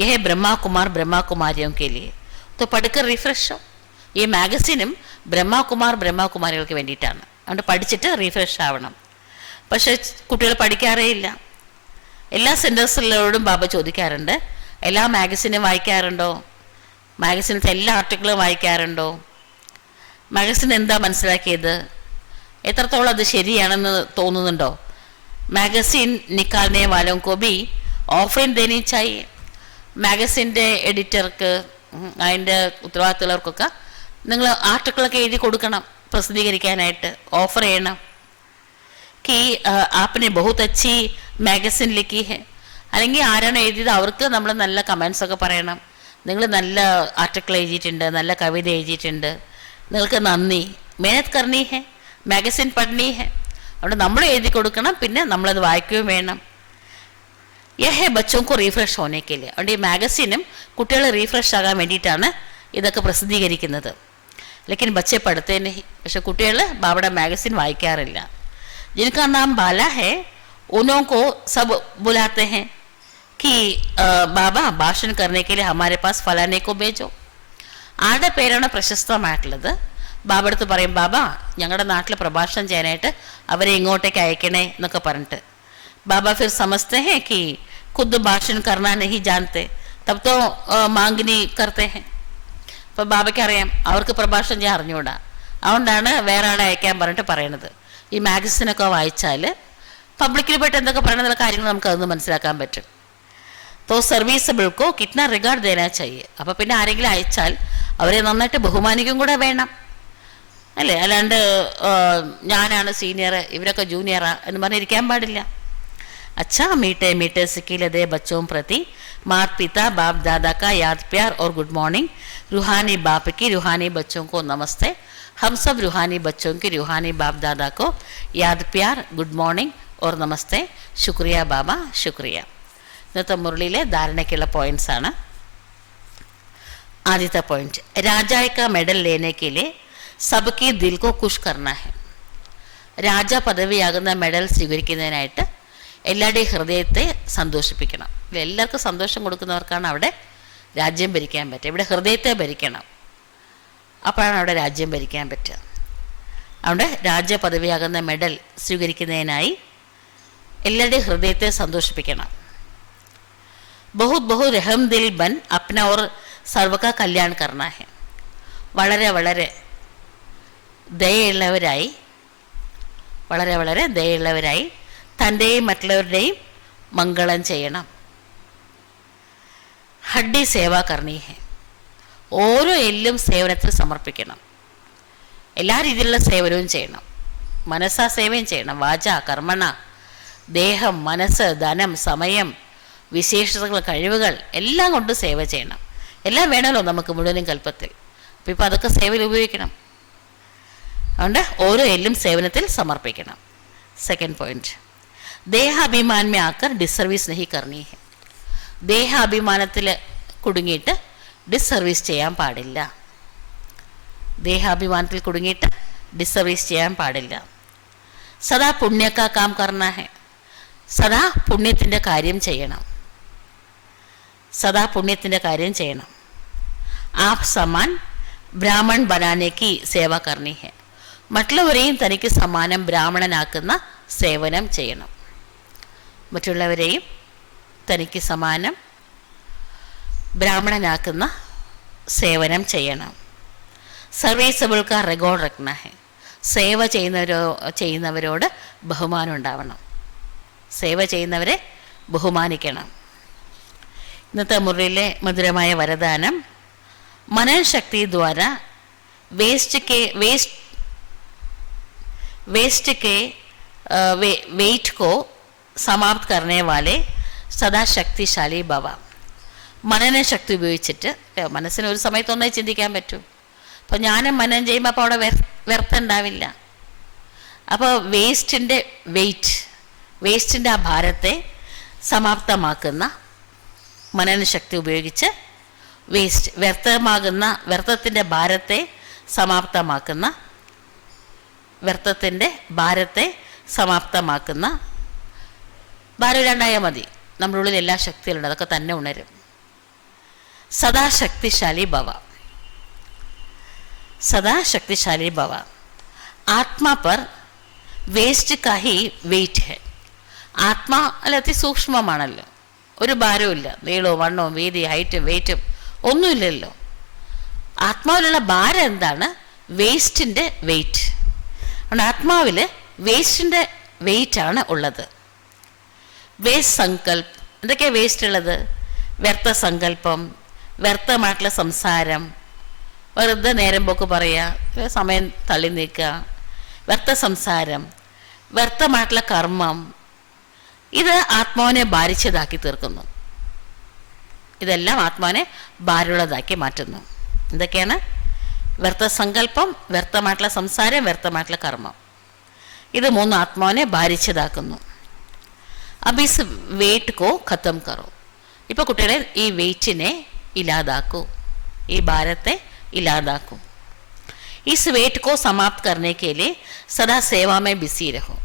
യഹേ ബ്രഹ്മാകുമാർ ബ്രഹ്മാകുമാരിയും കെ ലിയേ തോ പഠിക്കർ റിഫ്രഷോ. ഈ മാഗസിനും ബ്രഹ്മാകുമാരികൾക്ക് വേണ്ടിയിട്ടാണ്. അതുകൊണ്ട് പഠിച്ചിട്ട് റീഫ്രഷ് ആവണം. പക്ഷേ കുട്ടികൾ പഠിക്കാറേ ഇല്ല. എല്ലാ സെൻറ്റേഴ്സിലോടും ബാബ ചോദിക്കാറുണ്ട്, എല്ലാ മാഗസിനും വായിക്കാറുണ്ടോ, മാഗസിനത്തെ എല്ലാ ആർട്ടിക്കിളും വായിക്കാറുണ്ടോ, മാഗസിൻ എന്താ മനസ്സിലാക്കിയത്, എത്രത്തോളം അത് ശരിയാണെന്ന് തോന്നുന്നുണ്ടോ. മാഗസിൻ നിക്കാൽനെ വാലോം കോ ബി ഓഫറിൻ ദേനി ചാഹിയേ. മാഗസിൻ്റെ എഡിറ്റർക്ക്, അതിൻ്റെ ഉത്തരവാദിത്തമുള്ളവർക്കൊക്കെ നിങ്ങൾ ആർട്ടിക്കിളൊക്കെ എഴുതി കൊടുക്കണം, പ്രസിദ്ധീകരിക്കാനായിട്ട് ഓഫർ ചെയ്യണം. കി ആപ്പിനെ ബഹുത് അച്ചി മാഗസിൻ ലിക്കി ഹെ, അല്ലെങ്കിൽ ആരാണ് എഴുതിയത് അവർക്ക് നമ്മൾ നല്ല കമൻസൊക്കെ പറയണം. നിങ്ങൾ നല്ല ആർട്ടിക്കിൾ എഴുതിയിട്ടുണ്ട്, നല്ല കവിത എഴുതിയിട്ടുണ്ട്, നിങ്ങൾക്ക് നന്ദി. മേഹനത്ത് കർണി ഹെ, മാഗസിൻ പഠനീ ഹെ. അതുകൊണ്ട് നമ്മൾ എഴുതി കൊടുക്കണം, പിന്നെ നമ്മളത് വായിക്കുകയും വേണം. യഹേ ബച്ചോങ്കോ റീഫ്രഷ് ഹോനേക്കില്ല. അതുകൊണ്ട് ഈ മാഗസിനും കുട്ടികൾ റീഫ്രഷ് ആകാൻ വേണ്ടിയിട്ടാണ് ഇതൊക്കെ പ്രസിദ്ധീകരിക്കുന്നത്. ലേക്കിൻ ബച്ചെ പഠിത്തേ നഹി. പക്ഷെ കുട്ടികൾ ബാബയുടെ മാഗസിൻ വായിക്കാറില്ല. ജിൻകാ നാം ബാല ഹെ ഉനോങ്കോ സബ് ബുലാത്തെ ഹെ कि बाबा भाषण करने के लिए हमारे पास फलाने को भेजो. ആരുടെ പേരാണ് പ്രശസ്തമായിട്ടുള്ളത് ബാബ അടുത്ത് പറയും, ബാബ ഞങ്ങളുടെ നാട്ടിൽ പ്രഭാഷണം ചെയ്യാനായിട്ട് അവരെ ഇങ്ങോട്ടേക്ക് അയക്കണേ എന്നൊക്കെ പറഞ്ഞിട്ട്. ബാബ ഫിർ സമസ്തേ ഹെ कि खुद भाषण करना नहीं जानते तब तो मांगनी करते हैं. അപ്പോൾ ബാബയ്ക്ക് അറിയാം അവർക്ക് പ്രഭാഷണം ചെയ്യാൻ അറിഞ്ഞുകൂടാ, അതുകൊണ്ടാണ് വേറെ ആളെ അയക്കാൻ പറഞ്ഞിട്ട് പറയണത്. ഈ മാഗസിനൊക്കെ വായിച്ചാൽ പബ്ലിക്കിൽ പോയിട്ട് എന്തൊക്കെ പറയണമെന്നുള്ള കാര്യങ്ങൾ നമുക്ക് അതൊന്ന് മനസ്സിലാക്കാൻ പറ്റും. തോ സർവീസബിൾക്കോ കിറ്റ്ന റിഗാർഡ് ദേനാ ചെയ്യേ. അപ്പോൾ പിന്നെ ആരെങ്കിലും അയച്ചാൽ അവരെ നന്നായിട്ട് ബഹുമാനിക്കും കൂടെ വേണം, അല്ലേ? അല്ലാണ്ട് ഞാനാണ് സീനിയർ ഇവരൊക്കെ ജൂനിയറാ എന്ന് പറഞ്ഞിരിക്കാൻ പാടില്ല. अच्छा मीठे मीठे सिक्किल दे बच्चों प्रति मात पिता बाप दादा का याद प्यार और गुड मॉर्निंग. रूहानी बाप की रूहानी बच्चों को नमस्ते. हम सब रूहानी बच्चों की रूहानी बाप दादा को याद प्यार गुड मॉर्निंग और नमस्ते. शुक्रिया बाबा शुक्रिया. ഇന്നത്തെ മുരളിയിലെ ധാരണയ്ക്കുള്ള പോയിന്റ്സ് ആണ്. ആദ്യത്തെ പോയിന്റ്, രാജായ് കാ മെഡൽ ലേനെ കെ ലിയേ സബ്കി ദിൽ കോ ഖുഷ് കർണ ഹെ. രാജ പദവിയാകുന്ന മെഡൽ സ്വീകരിക്കുന്നതിനായിട്ട് എല്ലാവരുടെയും ഹൃദയത്തെ സന്തോഷിപ്പിക്കണം. എല്ലാവർക്കും സന്തോഷം കൊടുക്കുന്നവർക്കാണ് അവിടെ രാജ്യം ഭരിക്കാൻ പറ്റുക. ഇവിടെ ഹൃദയത്തെ ഭരിക്കണം, അപ്പോഴാണ് അവിടെ രാജ്യം ഭരിക്കാൻ പറ്റുക. അവിടെ രാജ്യ പദവിയാകുന്ന മെഡൽ സ്വീകരിക്കുന്നതിനായി എല്ലാവരുടെയും ഹൃദയത്തെ സന്തോഷിപ്പിക്കണം. बहुत बहुत रहम दिल बन अपना और सर्व का कल्याण करना है. വളരെ വളരെ ദയയുള്ളവരായി, വളരെ വളരെ ദയയുള്ളവരായി തൻ്റെയും മറ്റുള്ളവരുടെയും മംഗളം ചെയ്യണം. ഹഡ്ഡി സേവ കർണി ഹെ. ഓരോ എല്ലും സേവനത്തിൽ സമർപ്പിക്കണം. എല്ലാ രീതിയിലുള്ള സേവനവും ചെയ്യണം. മനസ്സാ സേവയും ചെയ്യണം, വാച കർമ്മണ, ദേഹം മനസ്സ് ധനം സമയം വിശേഷതകൾ കഴിവുകൾ എല്ലാം കൊണ്ട് സേവ ചെയ്യണം. എല്ലാം വേണമല്ലോ നമുക്ക് മുഴുവനും കൽപ്പത്തിൽ. അപ്പോൾ ഇപ്പോൾ അതൊക്കെ സേവയിൽ ഉപയോഗിക്കണം. അതുകൊണ്ട് ഓരോ എല്ലും സേവനത്തിൽ സമർപ്പിക്കണം. സെക്കൻഡ് പോയിന്റ്, ദേഹാഭിമാൻ മേ ആക്കർ ഡിസർവീസ് നഹി കർണി ഹെ. ദേഹാഭിമാനത്തിൽ കുടുങ്ങിയിട്ട് ഡിസർവീസ് ചെയ്യാൻ പാടില്ല. ദേഹാഭിമാനത്തിൽ കുടുങ്ങിയിട്ട് ഡിസർവീസ് ചെയ്യാൻ പാടില്ല. സദാ പുണ്യക്കാ കാം കർണ ഹെ. സദാ പുണ്യത്തിൻ്റെ കാര്യം ചെയ്യണം. സദാ പുണ്യത്തിൻ്റെ കാര്യം ചെയ്യണം. ആപ് സമാൻ ബ്രാഹ്മൺ ബനാനേക്ക് സേവ കർണി ഹെ. മറ്റുള്ളവരെയും തനിക്ക് സമാനം ബ്രാഹ്മണനാക്കുന്ന സേവനം ചെയ്യണം. മറ്റുള്ളവരെയും തനിക്ക് സമാനം ബ്രാഹ്മണനാക്കുന്ന സേവനം ചെയ്യണം. സർവീസബിൾക്കാ റെക്കോർഡ് റഖ്ന ഹെ. സേവ ചെയ്യുന്നവരോട് ബഹുമാനം ഉണ്ടാവണം. സേവ ചെയ്യുന്നവരെ ബഹുമാനിക്കണം. ഇന്നത്തെ മുറിയിലെ മധുരമായ വരദാനം, मनन शक्ति द्वारा वेस्ट के वेट को समाप्त करने वाले सदा शक्तिशाली भव. മനന ശക്തി ഉപയോഗിച്ചിട്ട് മനസ്സിന് ഒരു സമയത്തൊന്നേ ചിന്തിക്കാൻ പറ്റൂ. അപ്പോൾ ഞാനും മനനം ചെയ്യുമ്പോൾ അപ്പോൾ അവിടെ വ്യർത്ഥമുണ്ടാവില്ല. അപ്പോൾ വേസ്റ്റിൻ്റെ ആ ഭാരത്തെ സമാപ്തമാക്കുന്ന മനന ശക്തി ഉപയോഗിച്ച് വ്യർത്ഥത്തിൻ്റെ ഭാരത്തെ സമാപ്തമാക്കുന്ന ഭാരം ഇല്ലാണ്ടായാൽ മതി. നമ്മുടെ ഉള്ളിൽ എല്ലാ ശക്തികളുണ്ട്, അതൊക്കെ തന്നെ ഉണരും. सदा शक्तिशाली भव. आत्मा पर वेस्ट का ही वेट है. ആത്മാ അല്ല അതിസൂക്ഷ്മമാണല്ലോ, ഒരു ഭാരവും ഇല്ല. നീളവും വണ്ണവും വീതി ഹൈറ്റും വെയിറ്റും ഒന്നുമില്ലല്ലോ. ആത്മാവിലുള്ള ഭാരം എന്താണ്? വേസ്റ്റിൻ്റെ വെയിറ്റ്. അതുകൊണ്ട് ആത്മാവിൽ വേസ്റ്റിൻ്റെ വെയിറ്റാണ് ഉള്ളത്. വേസ്റ്റ് സങ്കല്പ്, എന്തൊക്കെയാണ് വേസ്റ്റ് ഉള്ളത്? വ്യർത്ഥ സങ്കല്പം, വ്യർത്ഥമായിട്ടുള്ള സംസാരം, വെറുതെ നേരം പോക്ക് പറയുക, സമയം തള്ളി നീക്കുക, വ്യർത്ഥ സംസാരം, വ്യർത്ഥമായിട്ടുള്ള കർമ്മം, ഇത് ആത്മാവിനെ ഭാരിച്ചതാക്കി തീർക്കുന്നു. ഇതെല്ലാം ആത്മാവിനെ ഭാരമുള്ളതാക്കി മാറ്റുന്നു. എന്തൊക്കെയാണ്? വ്യർത്ഥ സങ്കല്പം, വ്യർത്ഥമായിട്ടുള്ള സംസാരം, വ്യർത്ഥമായിട്ടുള്ള കർമ്മം, ഇത് മൂന്ന് ആത്മാവിനെ ഭാരിച്ചതാക്കുന്നു. अब इस वेट को ख़त्म करो. ഇപ്പോൾ കുട്ടികളെ ഈ വെയിറ്റിനെ ഇല്ലാതാക്കൂ, ഈ ഭാരത്തെ ഇല്ലാതാക്കൂ. इस वेट को समाप्त करने के लिए सदा सेवा में बिजी रहो.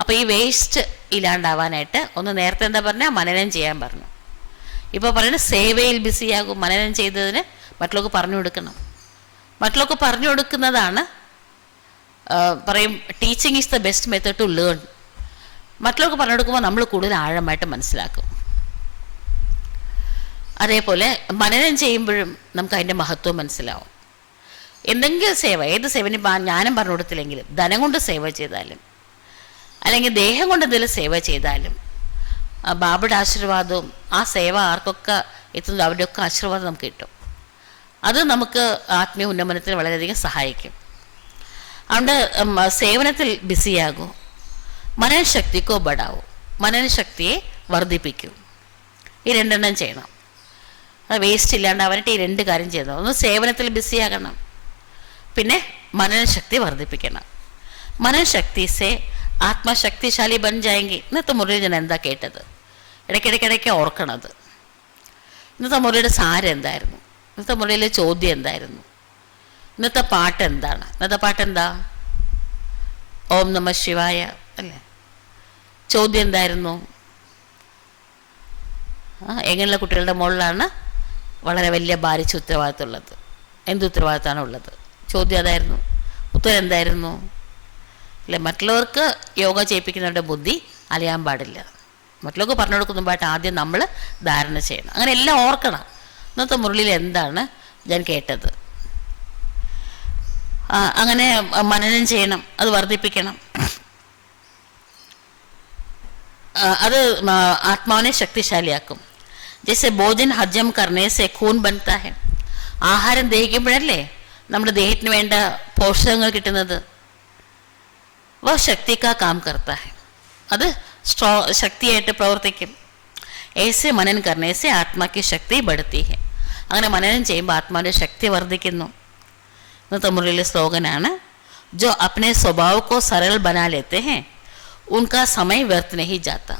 അപ്പോൾ ഈ വേസ്റ്റ് ഇല്ലാണ്ടാവാനായിട്ട് ഒന്ന് നേരത്തെ എന്താ പറഞ്ഞാൽ മനനം ചെയ്യാൻ പറഞ്ഞു. ഇപ്പോൾ പറയുന്നത് സേവയിൽ ബിസിയാകും. മനനം ചെയ്തതിന് മറ്റുള്ളവർക്ക് പറഞ്ഞു കൊടുക്കണം. മറ്റുള്ളവർക്ക് പറഞ്ഞു കൊടുക്കുന്നതാണ് പറയും teaching is the best method to learn. മറ്റുള്ളവർക്ക് പറഞ്ഞു കൊടുക്കുമ്പോൾ നമ്മൾ കൂടുതൽ ആഴമായിട്ട് മനസ്സിലാക്കും. അതേപോലെ മനനം ചെയ്യുമ്പോഴും നമുക്ക് അതിൻ്റെ മഹത്വം മനസ്സിലാവും. എന്തെങ്കിലും സേവ, ഏത് സേവനും ജ്ഞാനം പറഞ്ഞു കൊടുത്തില്ലെങ്കിലും ധനം കൊണ്ട് സേവ ചെയ്താലും അല്ലെങ്കിൽ ദേഹം കൊണ്ട് എന്തെങ്കിലും സേവ ചെയ്താലും ബാബയുടെ ആശീർവാദവും ആ സേവ ആർക്കൊക്കെ എത്തുന്നത് അവരുടെയൊക്കെ ആശീർവാദം നമുക്ക് കിട്ടും. അത് നമുക്ക് ആത്മീയ ഉന്നമനത്തിന് വളരെയധികം സഹായിക്കും. അതുകൊണ്ട് സേവനത്തിൽ ബിസിയാകൂ. മനനശക്തിക്കോ ബടാവൂ, മനനശക്തിയെ വർദ്ധിപ്പിക്കൂ. ഈ രണ്ടെണ്ണം ചെയ്യണം. വേസ്റ്റ് ഇല്ലാണ്ടാവാനായിട്ട് ഈ രണ്ട് കാര്യം ചെയ്യണം. ഒന്ന് സേവനത്തിൽ ബിസിയാകണം, പിന്നെ മനനശക്തി വർദ്ധിപ്പിക്കണം. മനനശക്തി സേ ആത്മശക്തിശാലി ബൻ ജായെങ്കിൽ. ഇന്നത്തെ മുറിയിൽ ഞാൻ എന്താ കേട്ടത്? ഇടയ്ക്കിടയ്ക്കിടയ്ക്ക് ഓർക്കണത്. ഇന്നത്തെ മുറിയുടെ സാരം എന്തായിരുന്നു? ഇന്നത്തെ മുറിയിലെ ചോദ്യം എന്തായിരുന്നു? ഇന്നത്തെ പാട്ട് എന്താണ്? ഇന്നത്തെ പാട്ട് എന്താ? ഓം നമ ശിവായ അല്ലേ? ചോദ്യം എന്തായിരുന്നു? എങ്ങനെയുള്ള കുട്ടികളുടെ മുകളിലാണ് വളരെ വലിയ ഭാരിച്ച ഉത്തരവാദിത്തമുള്ളത്? എന്ത് ഉത്തരവാദിത്തമാണ് ഉള്ളത്? ചോദ്യം അതായിരുന്നു. ഉത്തരം എന്തായിരുന്നു? അല്ലെ, മറ്റുള്ളവർക്ക് യോഗ ചെയ്യിപ്പിക്കുന്നവരുടെ ബുദ്ധി അലിയാൻ പാടില്ല. മറ്റുള്ളവർക്ക് പറഞ്ഞു കൊടുക്കുന്നുമ്പായിട്ട് ആദ്യം നമ്മൾ ധാരണ ചെയ്യണം. അങ്ങനെ എല്ലാം ഓർക്കണം. ഇന്നത്തെ മുരളിയിൽ എന്താണ് ഞാൻ കേട്ടത്? അങ്ങനെ മനനം ചെയ്യണം, അത് വർദ്ധിപ്പിക്കണം. അത് ആത്മാവിനെ ശക്തിശാലിയാക്കും. ജैसे भोजन हजम करने से खून बनता है. ആഹാരം ദഹിക്കുമ്പോഴല്ലേ നമ്മുടെ ദേഹത്തിന് വേണ്ട പോഷകങ്ങൾ കിട്ടുന്നത്. വ ശക്തി കാ കാം കർത്താ ഹെ. അത് ശക്തിയായിട്ട് പ്രവർത്തിക്കും. ऐसे मनन करने से आत्मा की शक्ति बढ़ती है. അങ്ങനെ മനനം ചെയ്യുമ്പോൾ ആത്മാവിൻ്റെ ശക്തി വർദ്ധിക്കുന്നു. ഇന്നത്തെ മുറിയിലെ സ്ലോഗനാണ്, जो अपने स्वभाव को सरल बना लेते हैं उनका समय व्यर्थ नहीं जाता.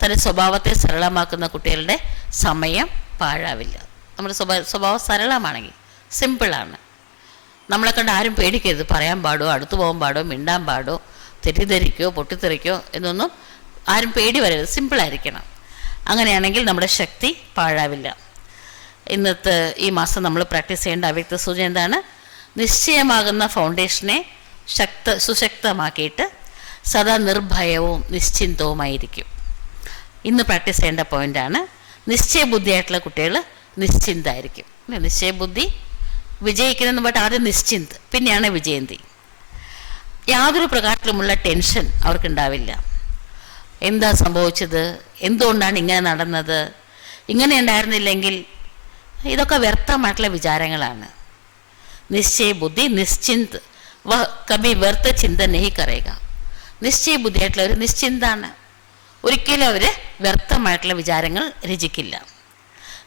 തൻ്റെ സ്വഭാവത്തെ സരളമാക്കുന്ന കുട്ടികളുടെ സമയം പാഴാവില്ല. നമ്മുടെ സ്വഭാവം സരളമാണെങ്കിൽ, സിമ്പിളാണ്. നമ്മളെ കണ്ട് ആരും പേടിക്കരുത്. പറയാൻ പാടോ, അടുത്തു പോകാൻ പാടോ, മിണ്ടാൻ പാടോ, തെറ്റിദ്ധരിക്കോ പൊട്ടിത്തെറിക്കോ എന്നൊന്നും ആരും പേടി വരരുത്. സിമ്പിളായിരിക്കണം. അങ്ങനെയാണെങ്കിൽ നമ്മുടെ ശക്തി പാഴാവില്ല. ഇന്നത്തെ ഈ മാസം നമ്മൾ പ്രാക്ടീസ് ചെയ്യേണ്ട അവ്യക്ത സൂചന എന്താണ്? നിശ്ചയമാകുന്ന ഫൗണ്ടേഷനെ സുശക്തമാക്കിയിട്ട് സദാ നിർഭയവും നിശ്ചിന്തവുമായിരിക്കും. ഇന്ന് പ്രാക്ടീസ് ചെയ്യേണ്ട പോയിൻ്റാണ്. നിശ്ചയബുദ്ധിയായിട്ടുള്ള കുട്ടികൾ നിശ്ചിന്തായിരിക്കും. നിശ്ചയബുദ്ധി വിജയിക്കുന്നതെന്ന് പറഞ്ഞാൽ ആദ്യം നിശ്ചിന്ത്, പിന്നെയാണ് വിജയന്തി. യാതൊരു പ്രകാരത്തിലുമുള്ള ടെൻഷൻ അവർക്കുണ്ടാവില്ല. എന്താ സംഭവിച്ചത്, എന്തുകൊണ്ടാണ് ഇങ്ങനെ നടന്നത്, ഇങ്ങനെ ഉണ്ടായിരുന്നില്ലെങ്കിൽ ഇതൊക്കെ വ്യർത്ഥമായിട്ടുള്ള വിചാരങ്ങളാണ്. നിശ്ചയ ബുദ്ധി നിശ്ചിന്ത് വ കബി വ്യർത്ഥ ചിന്ത നെഹി കറേക. നിശ്ചയ ബുദ്ധിയായിട്ടുള്ള ഒരു നിശ്ചിന്താണ്, ഒരിക്കലും അവർ വ്യർത്ഥമായിട്ടുള്ള വിചാരങ്ങൾ രചിക്കില്ല.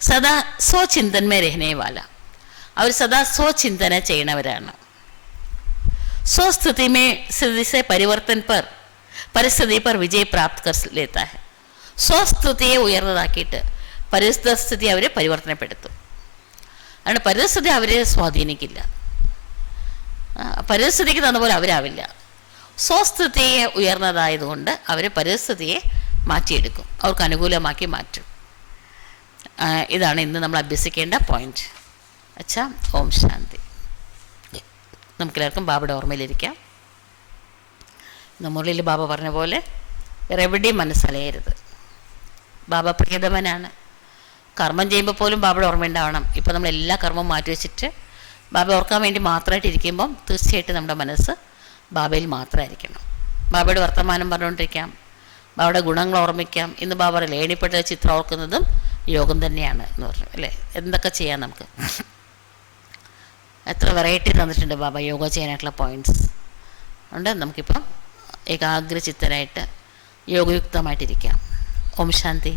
സദാ സ്വചിന്തന്മേ രഹനെ വാല, അവർ സദാ സ്വചിന്തന ചെയ്യണവരാണ്. സ്വസ്ഥിതി में स्थिति से परिवर्तन पर परिस्थिति पर विजय प्राप्त कर लेता है. സ്വസ്ഥിതിയെ ഉയർന്നതാക്കിയിട്ട് പരിസ്ഥിതി അവരെ പരിവർത്തനപ്പെടുത്തും. അതുകൊണ്ട് പരിസ്ഥിതി അവരെ സ്വാധീനിക്കില്ല, പരിസ്ഥിതിക്ക് തന്നപോലെ അവരാവില്ല. സ്വസ്ഥിതിയെ ഉയർന്നതായതുകൊണ്ട് അവർ പരിസ്ഥിതിയെ മാറ്റിയെടുക്കും, അവർക്ക് അനുകൂലമാക്കി മാറ്റും. ഇതാണ് ഇന്ന് നമ്മൾ അഭ്യസിക്കേണ്ട പോയിന്റ്. അച്ഛാ, ഓം ശാന്തി. നമുക്കെല്ലാവർക്കും ബാബയുടെ ഓർമ്മയിലിരിക്കാം. മുരളിയിൽ ബാബ പറഞ്ഞ പോലെ വേറെ എവിടെയും മനസ്സലയരുത്. ബാബ പ്രിയതമനാണ്. കർമ്മം ചെയ്യുമ്പോൾ പോലും ബാബയുടെ ഓർമ്മയുണ്ടാവണം. ഇപ്പോൾ നമ്മൾ എല്ലാ കർമ്മവും മാറ്റിവെച്ചിട്ട് ബാബ ഓർക്കാൻ വേണ്ടി മാത്രമായിട്ട് ഇരിക്കുമ്പം തീർച്ചയായിട്ടും നമ്മുടെ മനസ്സ് ബാബയിൽ മാത്രമായിരിക്കണം. ബാബയുടെ വർത്തമാനം പറഞ്ഞുകൊണ്ടിരിക്കാം, ബാബയുടെ ഗുണങ്ങൾ ഓർമ്മിക്കാം. ഇന്ന് ബാബ പറയില്ല, ഏണിപ്പെട്ട ചിത്രം ഓർക്കുന്നതും യോഗം തന്നെയാണ് എന്ന് പറഞ്ഞു അല്ലേ. എന്തൊക്കെ ചെയ്യാം നമുക്ക്, എത്ര വെറൈറ്റി തന്നിട്ടുണ്ട് ബാബ യോഗ ചെയ്യാനായിട്ടുള്ള പോയിൻറ്റ്സ്. അതുകൊണ്ട് നമുക്കിപ്പം ഏകാഗ്രചിത്തനായിട്ട് യോഗയുക്തമായിട്ടിരിക്കാം. ഓം ശാന്തി.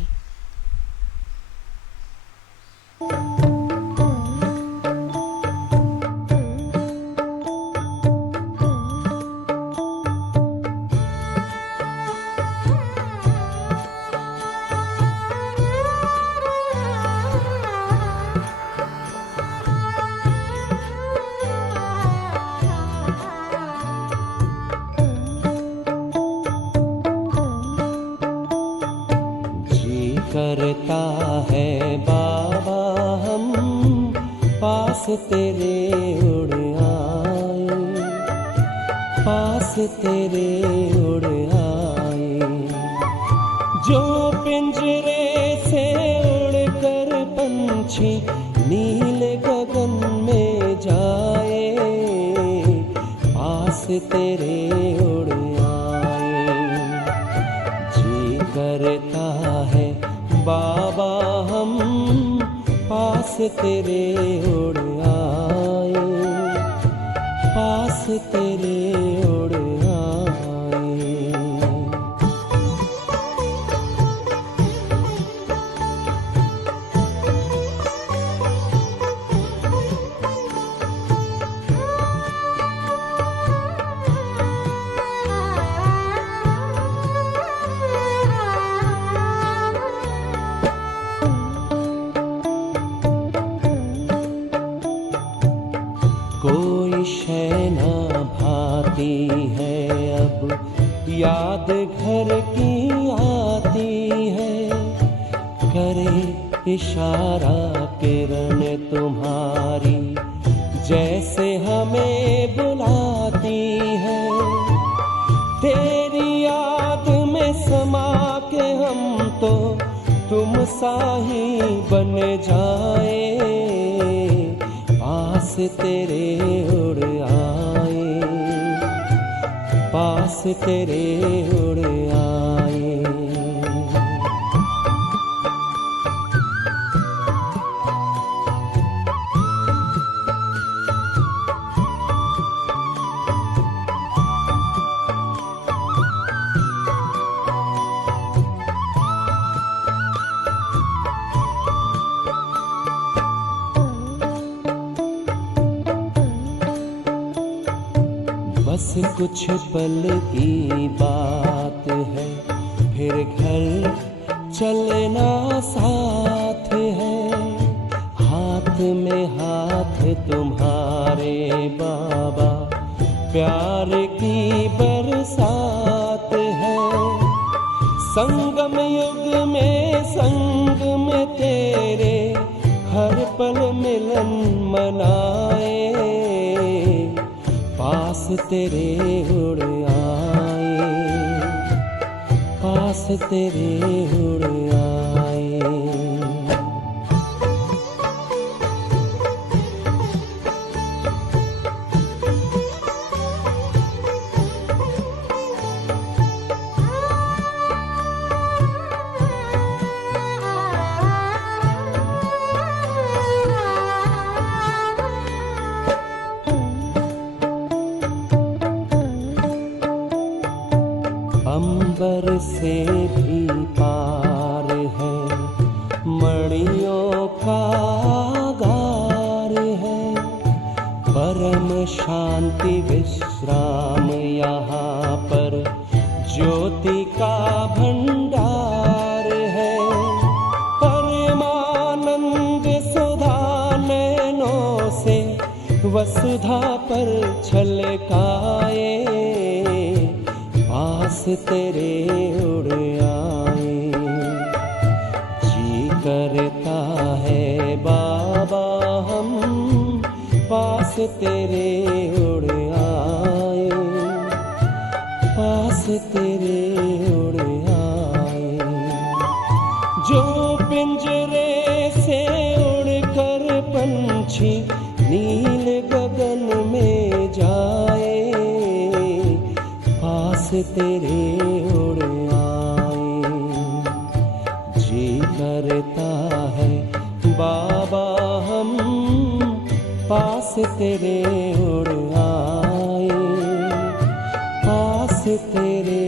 करता है बाबा हम पास तेरे उड़ आए, पास तेरे उड़ आए। जो पिंजरे से उड़कर पंछी नीले गगन में जाए, पास तेरे उड़ आए। जी करता है बाबा हम पास तेरे उड़ आए, पास तेरे उड़ आए। कोई शय ना भाती है अब याद घर की आती है, करे इशारा किरण तुम्हारी जैसे हमें बुलाती है। तेरी याद में समा के हम तो तुम सा ही बन जाए, पास तेरे उड़ आए, पास तेरे उड़ आए। बस कुछ पल की बात है, फिर घर चलना साथ है। हाथ में हाथ तुम्हारे बाबा, प्यार की बरसात है। संगम युग में संग में तेरे हर पल मिलन मनाए, पास तेरे उड़ आए, पास तेरे उड़ आए। भी पार है, मणियों का गार है, परम शांति विश्राम यहाँ पर, ज्योति का भंडार है, परमानंद सुधा नैनों से वसुधा पर छलकाए, पास तेरे उड़ आए। जी करता है बाबा हम पास तेरे उड़ आए, पास तेरे उड़ आए। जो पिंजरे से उड़कर पंछी नील गगन में जाए, पास तेरे उड़ आए। जी करता है बाबा हम पास तेरे उड़ आए, पास तेरे